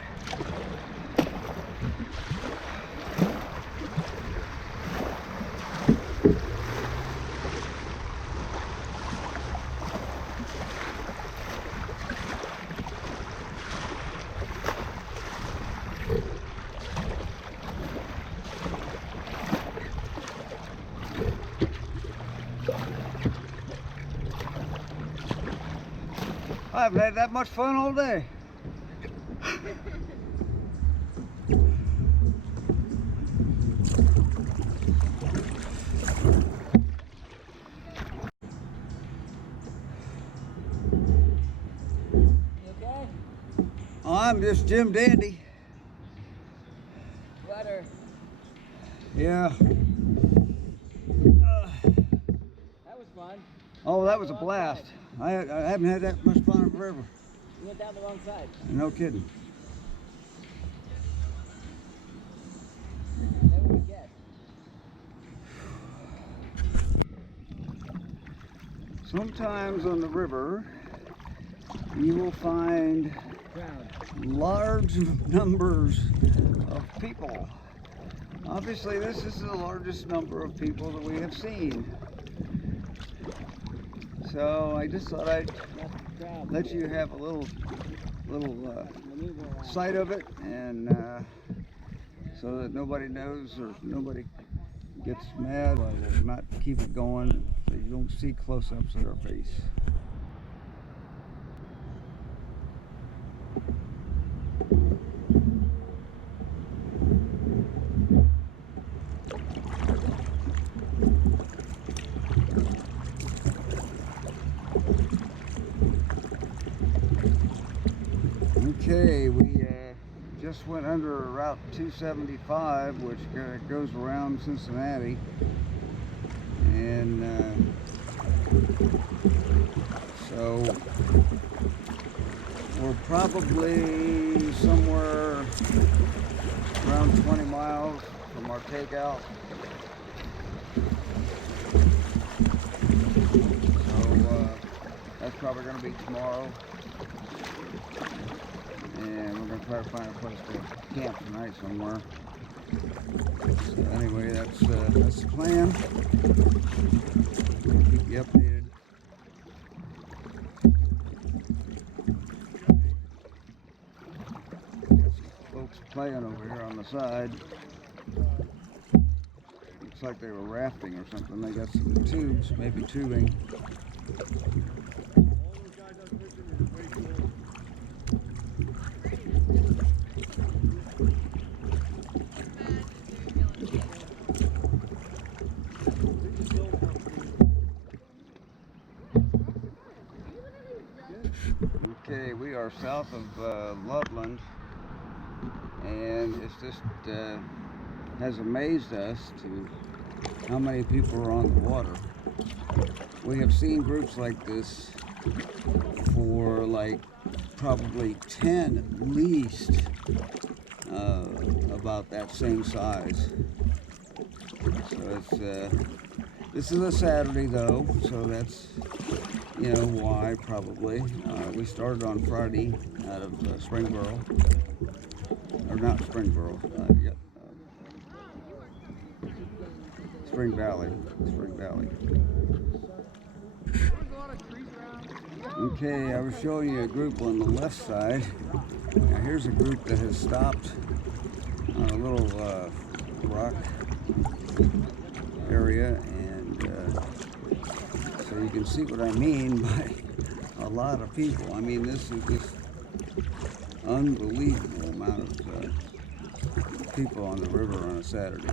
I haven't had that much fun all day. You okay? I'm just Jim Dandy. Butter. Yeah. That was fun. Oh, that was a blast. I haven't had that much fun forever. You went down the wrong side. No kidding. Never would guess. Sometimes on the river, you will find large numbers of people. Obviously, this is the largest number of people that we have seen. So I just thought I'd let you have a little sight of it, and so that nobody knows or nobody gets mad. I will not keep it going so you don't see close-ups of their face. Okay, we just went under Route 275, which goes around Cincinnati, and so we're probably somewhere around 20 miles from our takeout. So that's probably going to be tomorrow. And we're going to try to find a place to camp tonight somewhere. So anyway, that's the plan. I'll keep you updated. Got some folks playing over here on the side. Looks like they were rafting or something. They got some tubes, maybe tubing. Okay, we are south of Loveland, and it's just has amazed us to how many people are on the water. We have seen groups like this for like probably 10 at least, about that same size. So it's this is a Saturday though, so that's, you know, why probably. We started on Friday out of Springboro, or not Springboro, Spring Valley. Okay, I was showing you a group on the left side. Now here's a group that has stopped on a little rock area, and so you can see what I mean by a lot of people. I mean, this is just unbelievable amount of people on the river on a Saturday.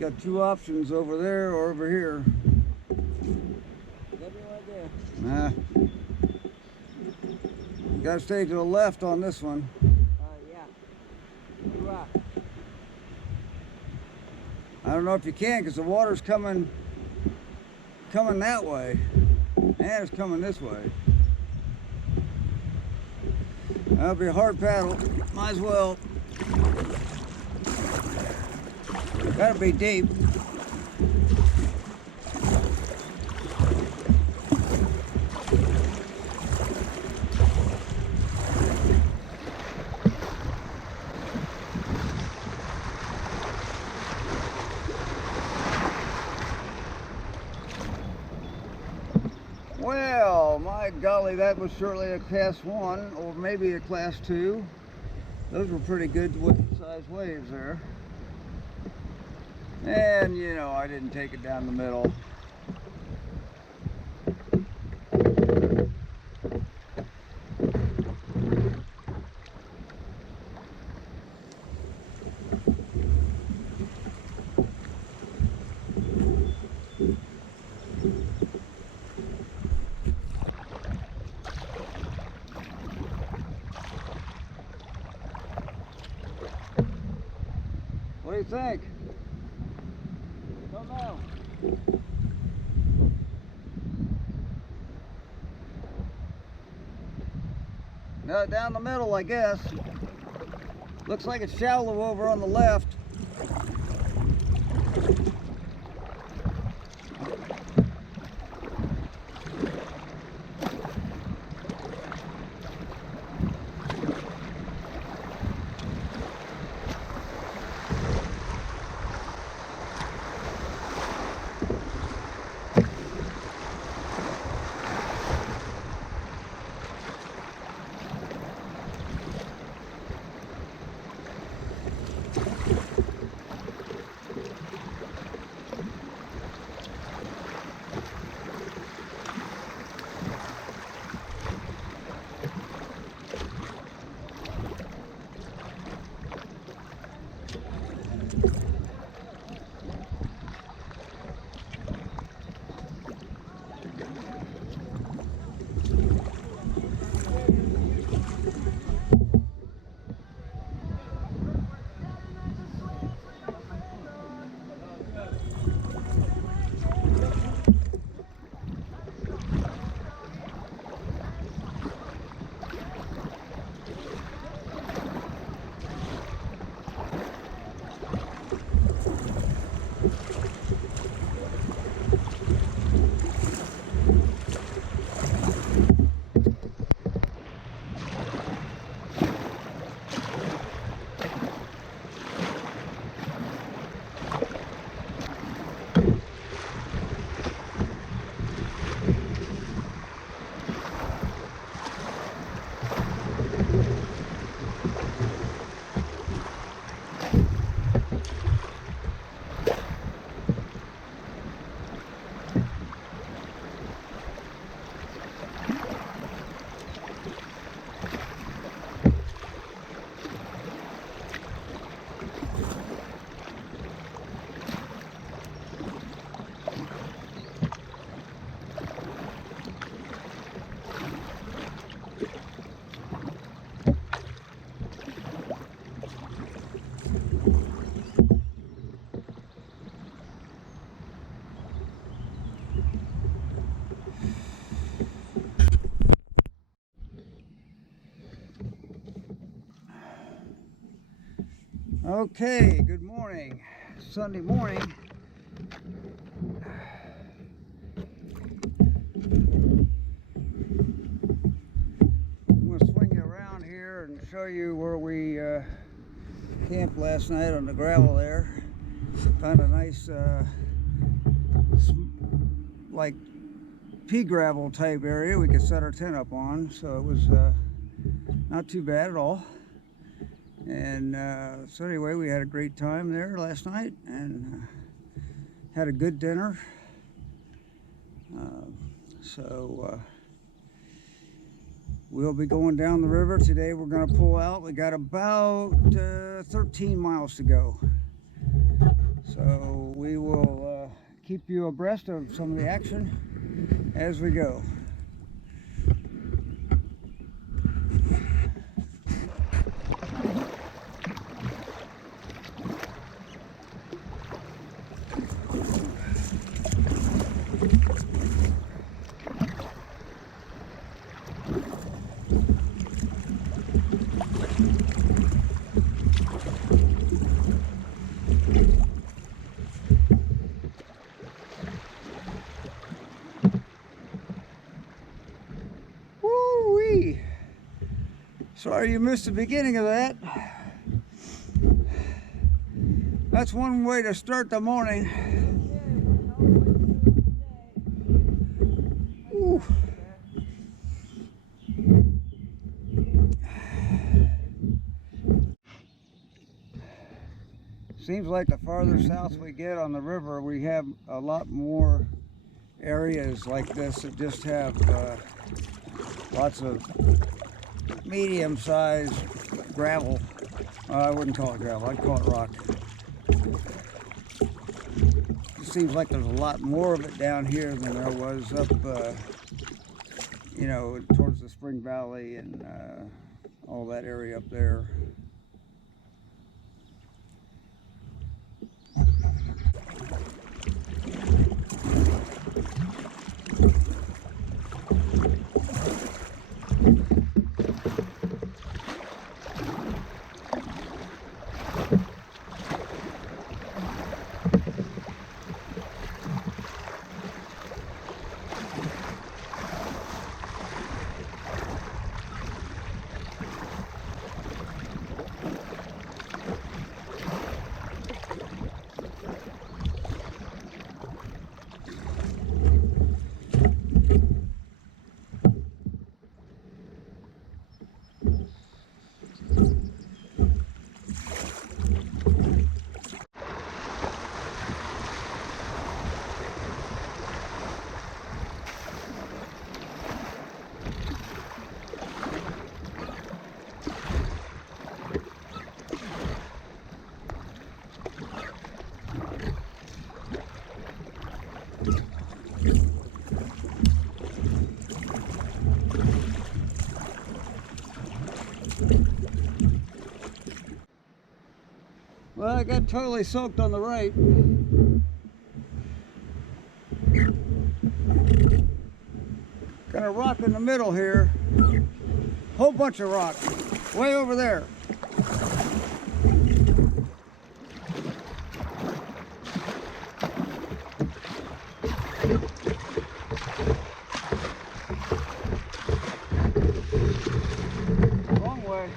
Got two options, over there or over here. Nah. Gotta stay to the left on this one. Yeah. You're right. I don't know if you can because the water's coming that way. And it's coming this way. That'll be a hard paddle. Might as well. Gotta be deep. Well, my golly, that was surely a class 1 or maybe a class 2. Those were pretty good size waves there. And you know, I didn't take it down the middle. What do you think? Don't know. No, down the middle, I guess. Looks like it's shallow over on the left. Okay, good morning. Sunday morning. I'm going to swing you around here and show you where we camped last night on the gravel there. Found a nice like pea gravel type area we could set our tent up on, so it was not too bad at all. And so anyway, we had a great time there last night and had a good dinner. We'll be going down the river today. We're going to pull out. We got about 13 miles to go. So we will keep you abreast of some of the action as we go. Woo-wee! Sorry you missed the beginning of that. That's one way to start the morning. Ooh. Seems like the farther south we get on the river, we have a lot more areas like this that just have lots of medium-sized gravel. I wouldn't call it gravel, I'd call it rock. It seems like there's a lot more of it down here than there was up, you know, towards the Spring Valley and all that area up there. Well, I got totally soaked on the right. Got a rock in the middle here. Whole bunch of rock. Way over there. Wrong way.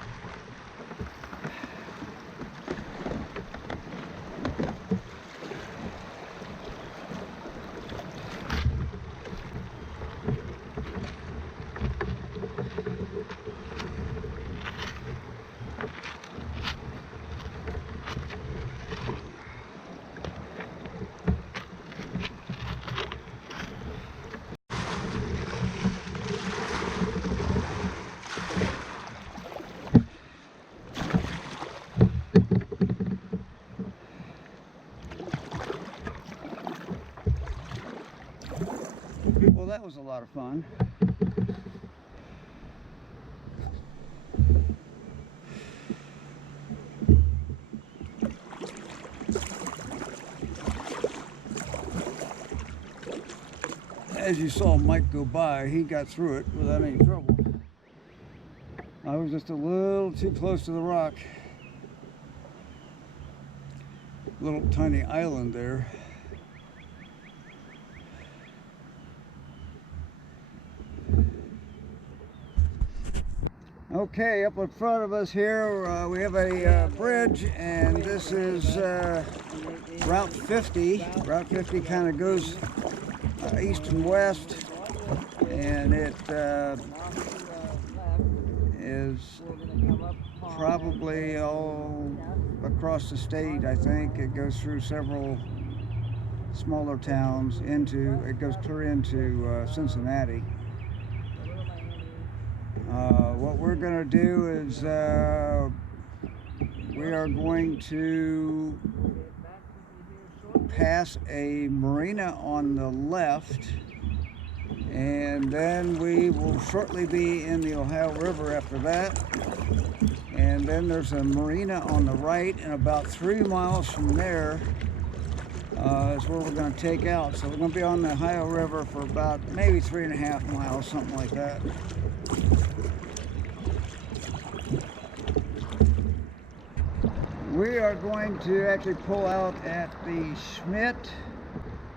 Well, that was a lot of fun. As you saw Mike go by, he got through it without any trouble. I was just a little too close to the rock. Little tiny island there. Okay, up in front of us here we have a bridge, and this is Route 50. Route 50 kind of goes east and west, and it is probably all across the state. I think it goes through several smaller towns it goes clear into Cincinnati. What we're going to do is we are going to pass a marina on the left, and then we will shortly be in the Ohio River after that. And then there's a marina on the right, and about 3 miles from there is where we're going to take out. So we're going to be on the Ohio River for about maybe 3.5 miles, something like that. We are going to actually pull out at the Schmidt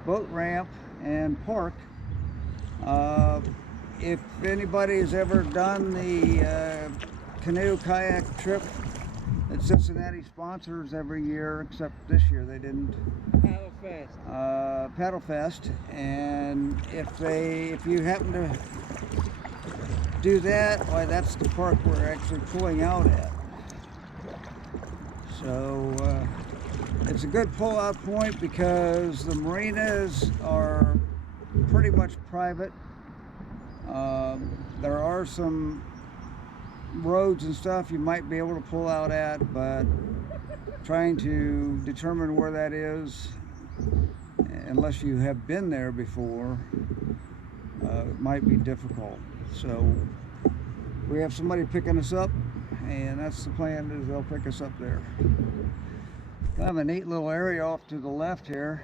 boat ramp and park. If anybody has ever done the canoe kayak trip that Cincinnati sponsors every year, except this year they didn't. Paddle Fest, and if you happen to do that, why, that's the park we're actually pulling out at. So it's a good pull-out point because the marinas are pretty much private. There are some roads and stuff you might be able to pull out at, but trying to determine where that is, unless you have been there before, might be difficult. So we have somebody picking us up, and that's the plan, is they'll pick us up there. Kind of a neat little area off to the left here,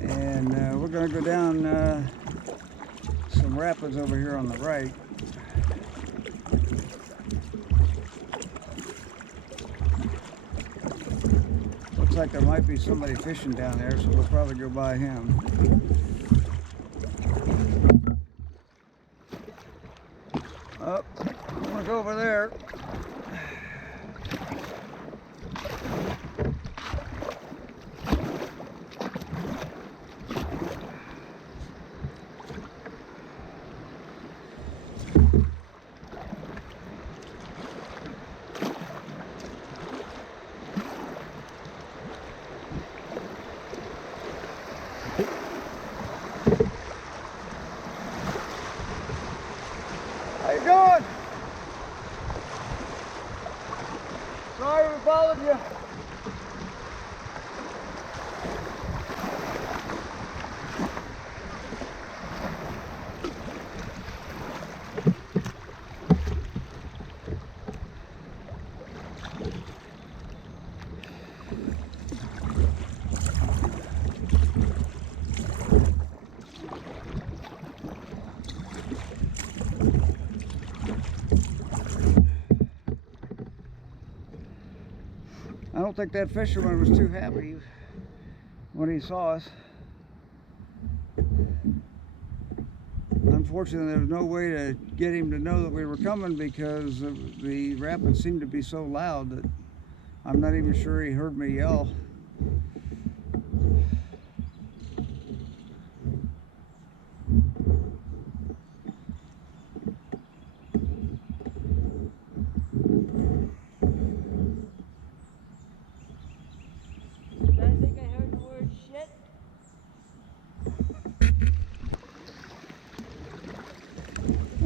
and we're going to go down some rapids over here on the right. Looks like there might be somebody fishing down there, so we'll probably go by him. Oh, I'm gonna go over there. How you doing? Sorry we followed you. I don't think that fisherman was too happy when he saw us. Unfortunately, there was no way to get him to know that we were coming because the rapids seemed to be so loud that I'm not even sure he heard me yell. I think I heard the word shit.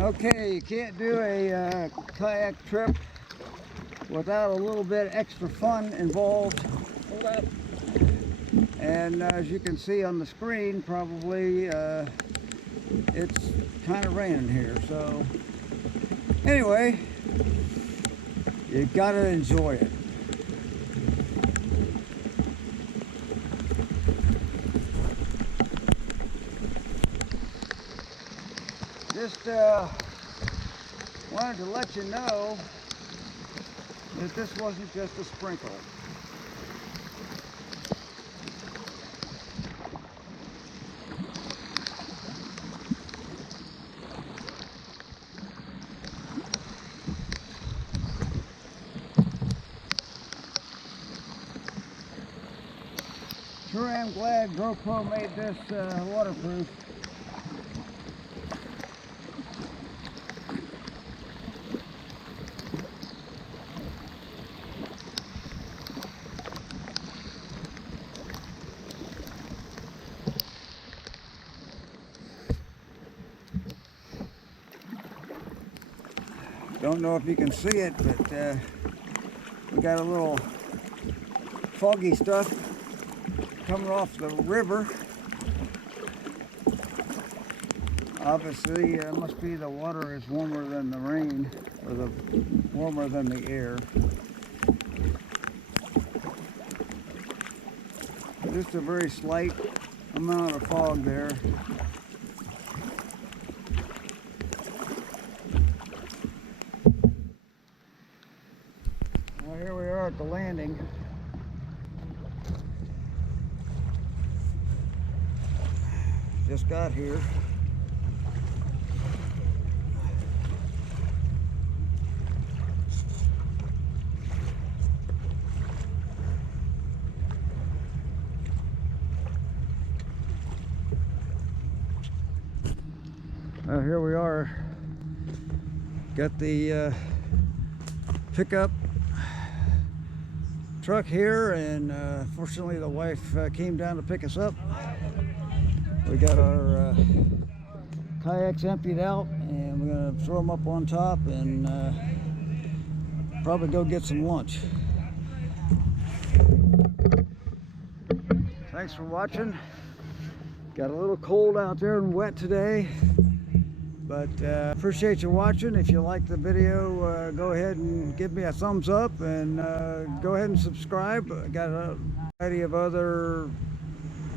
Okay, you can't do a kayak trip without a little bit extra fun involved. Hold up. And as you can see on the screen, probably it's kind of raining here. So anyway, you gotta enjoy it. Just wanted to let you know that this wasn't just a sprinkle. Sure am glad GoPro made this waterproof. Don't know if you can see it, but we got a little foggy stuff coming off the river. Obviously, it must be the water is warmer than the rain, or the warmer than the air. Just a very slight amount of fog there. Well, here we are at the landing. Just got here. Here we are. Got the pickup truck here, and fortunately the wife came down to pick us up. We got our kayaks emptied out, and we're gonna throw them up on top and probably go get some lunch. Thanks for watching. Got a little cold out there and wet today, but appreciate you watching. If you like the video, go ahead and give me a thumbs up, and go ahead and subscribe. I got a variety of other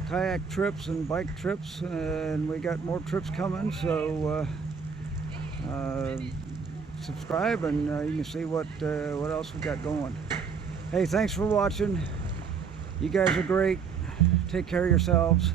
kayak trips and bike trips, and we got more trips coming, so subscribe, and you can see what else we got going. Hey, thanks for watching. You guys are great. Take care of yourselves.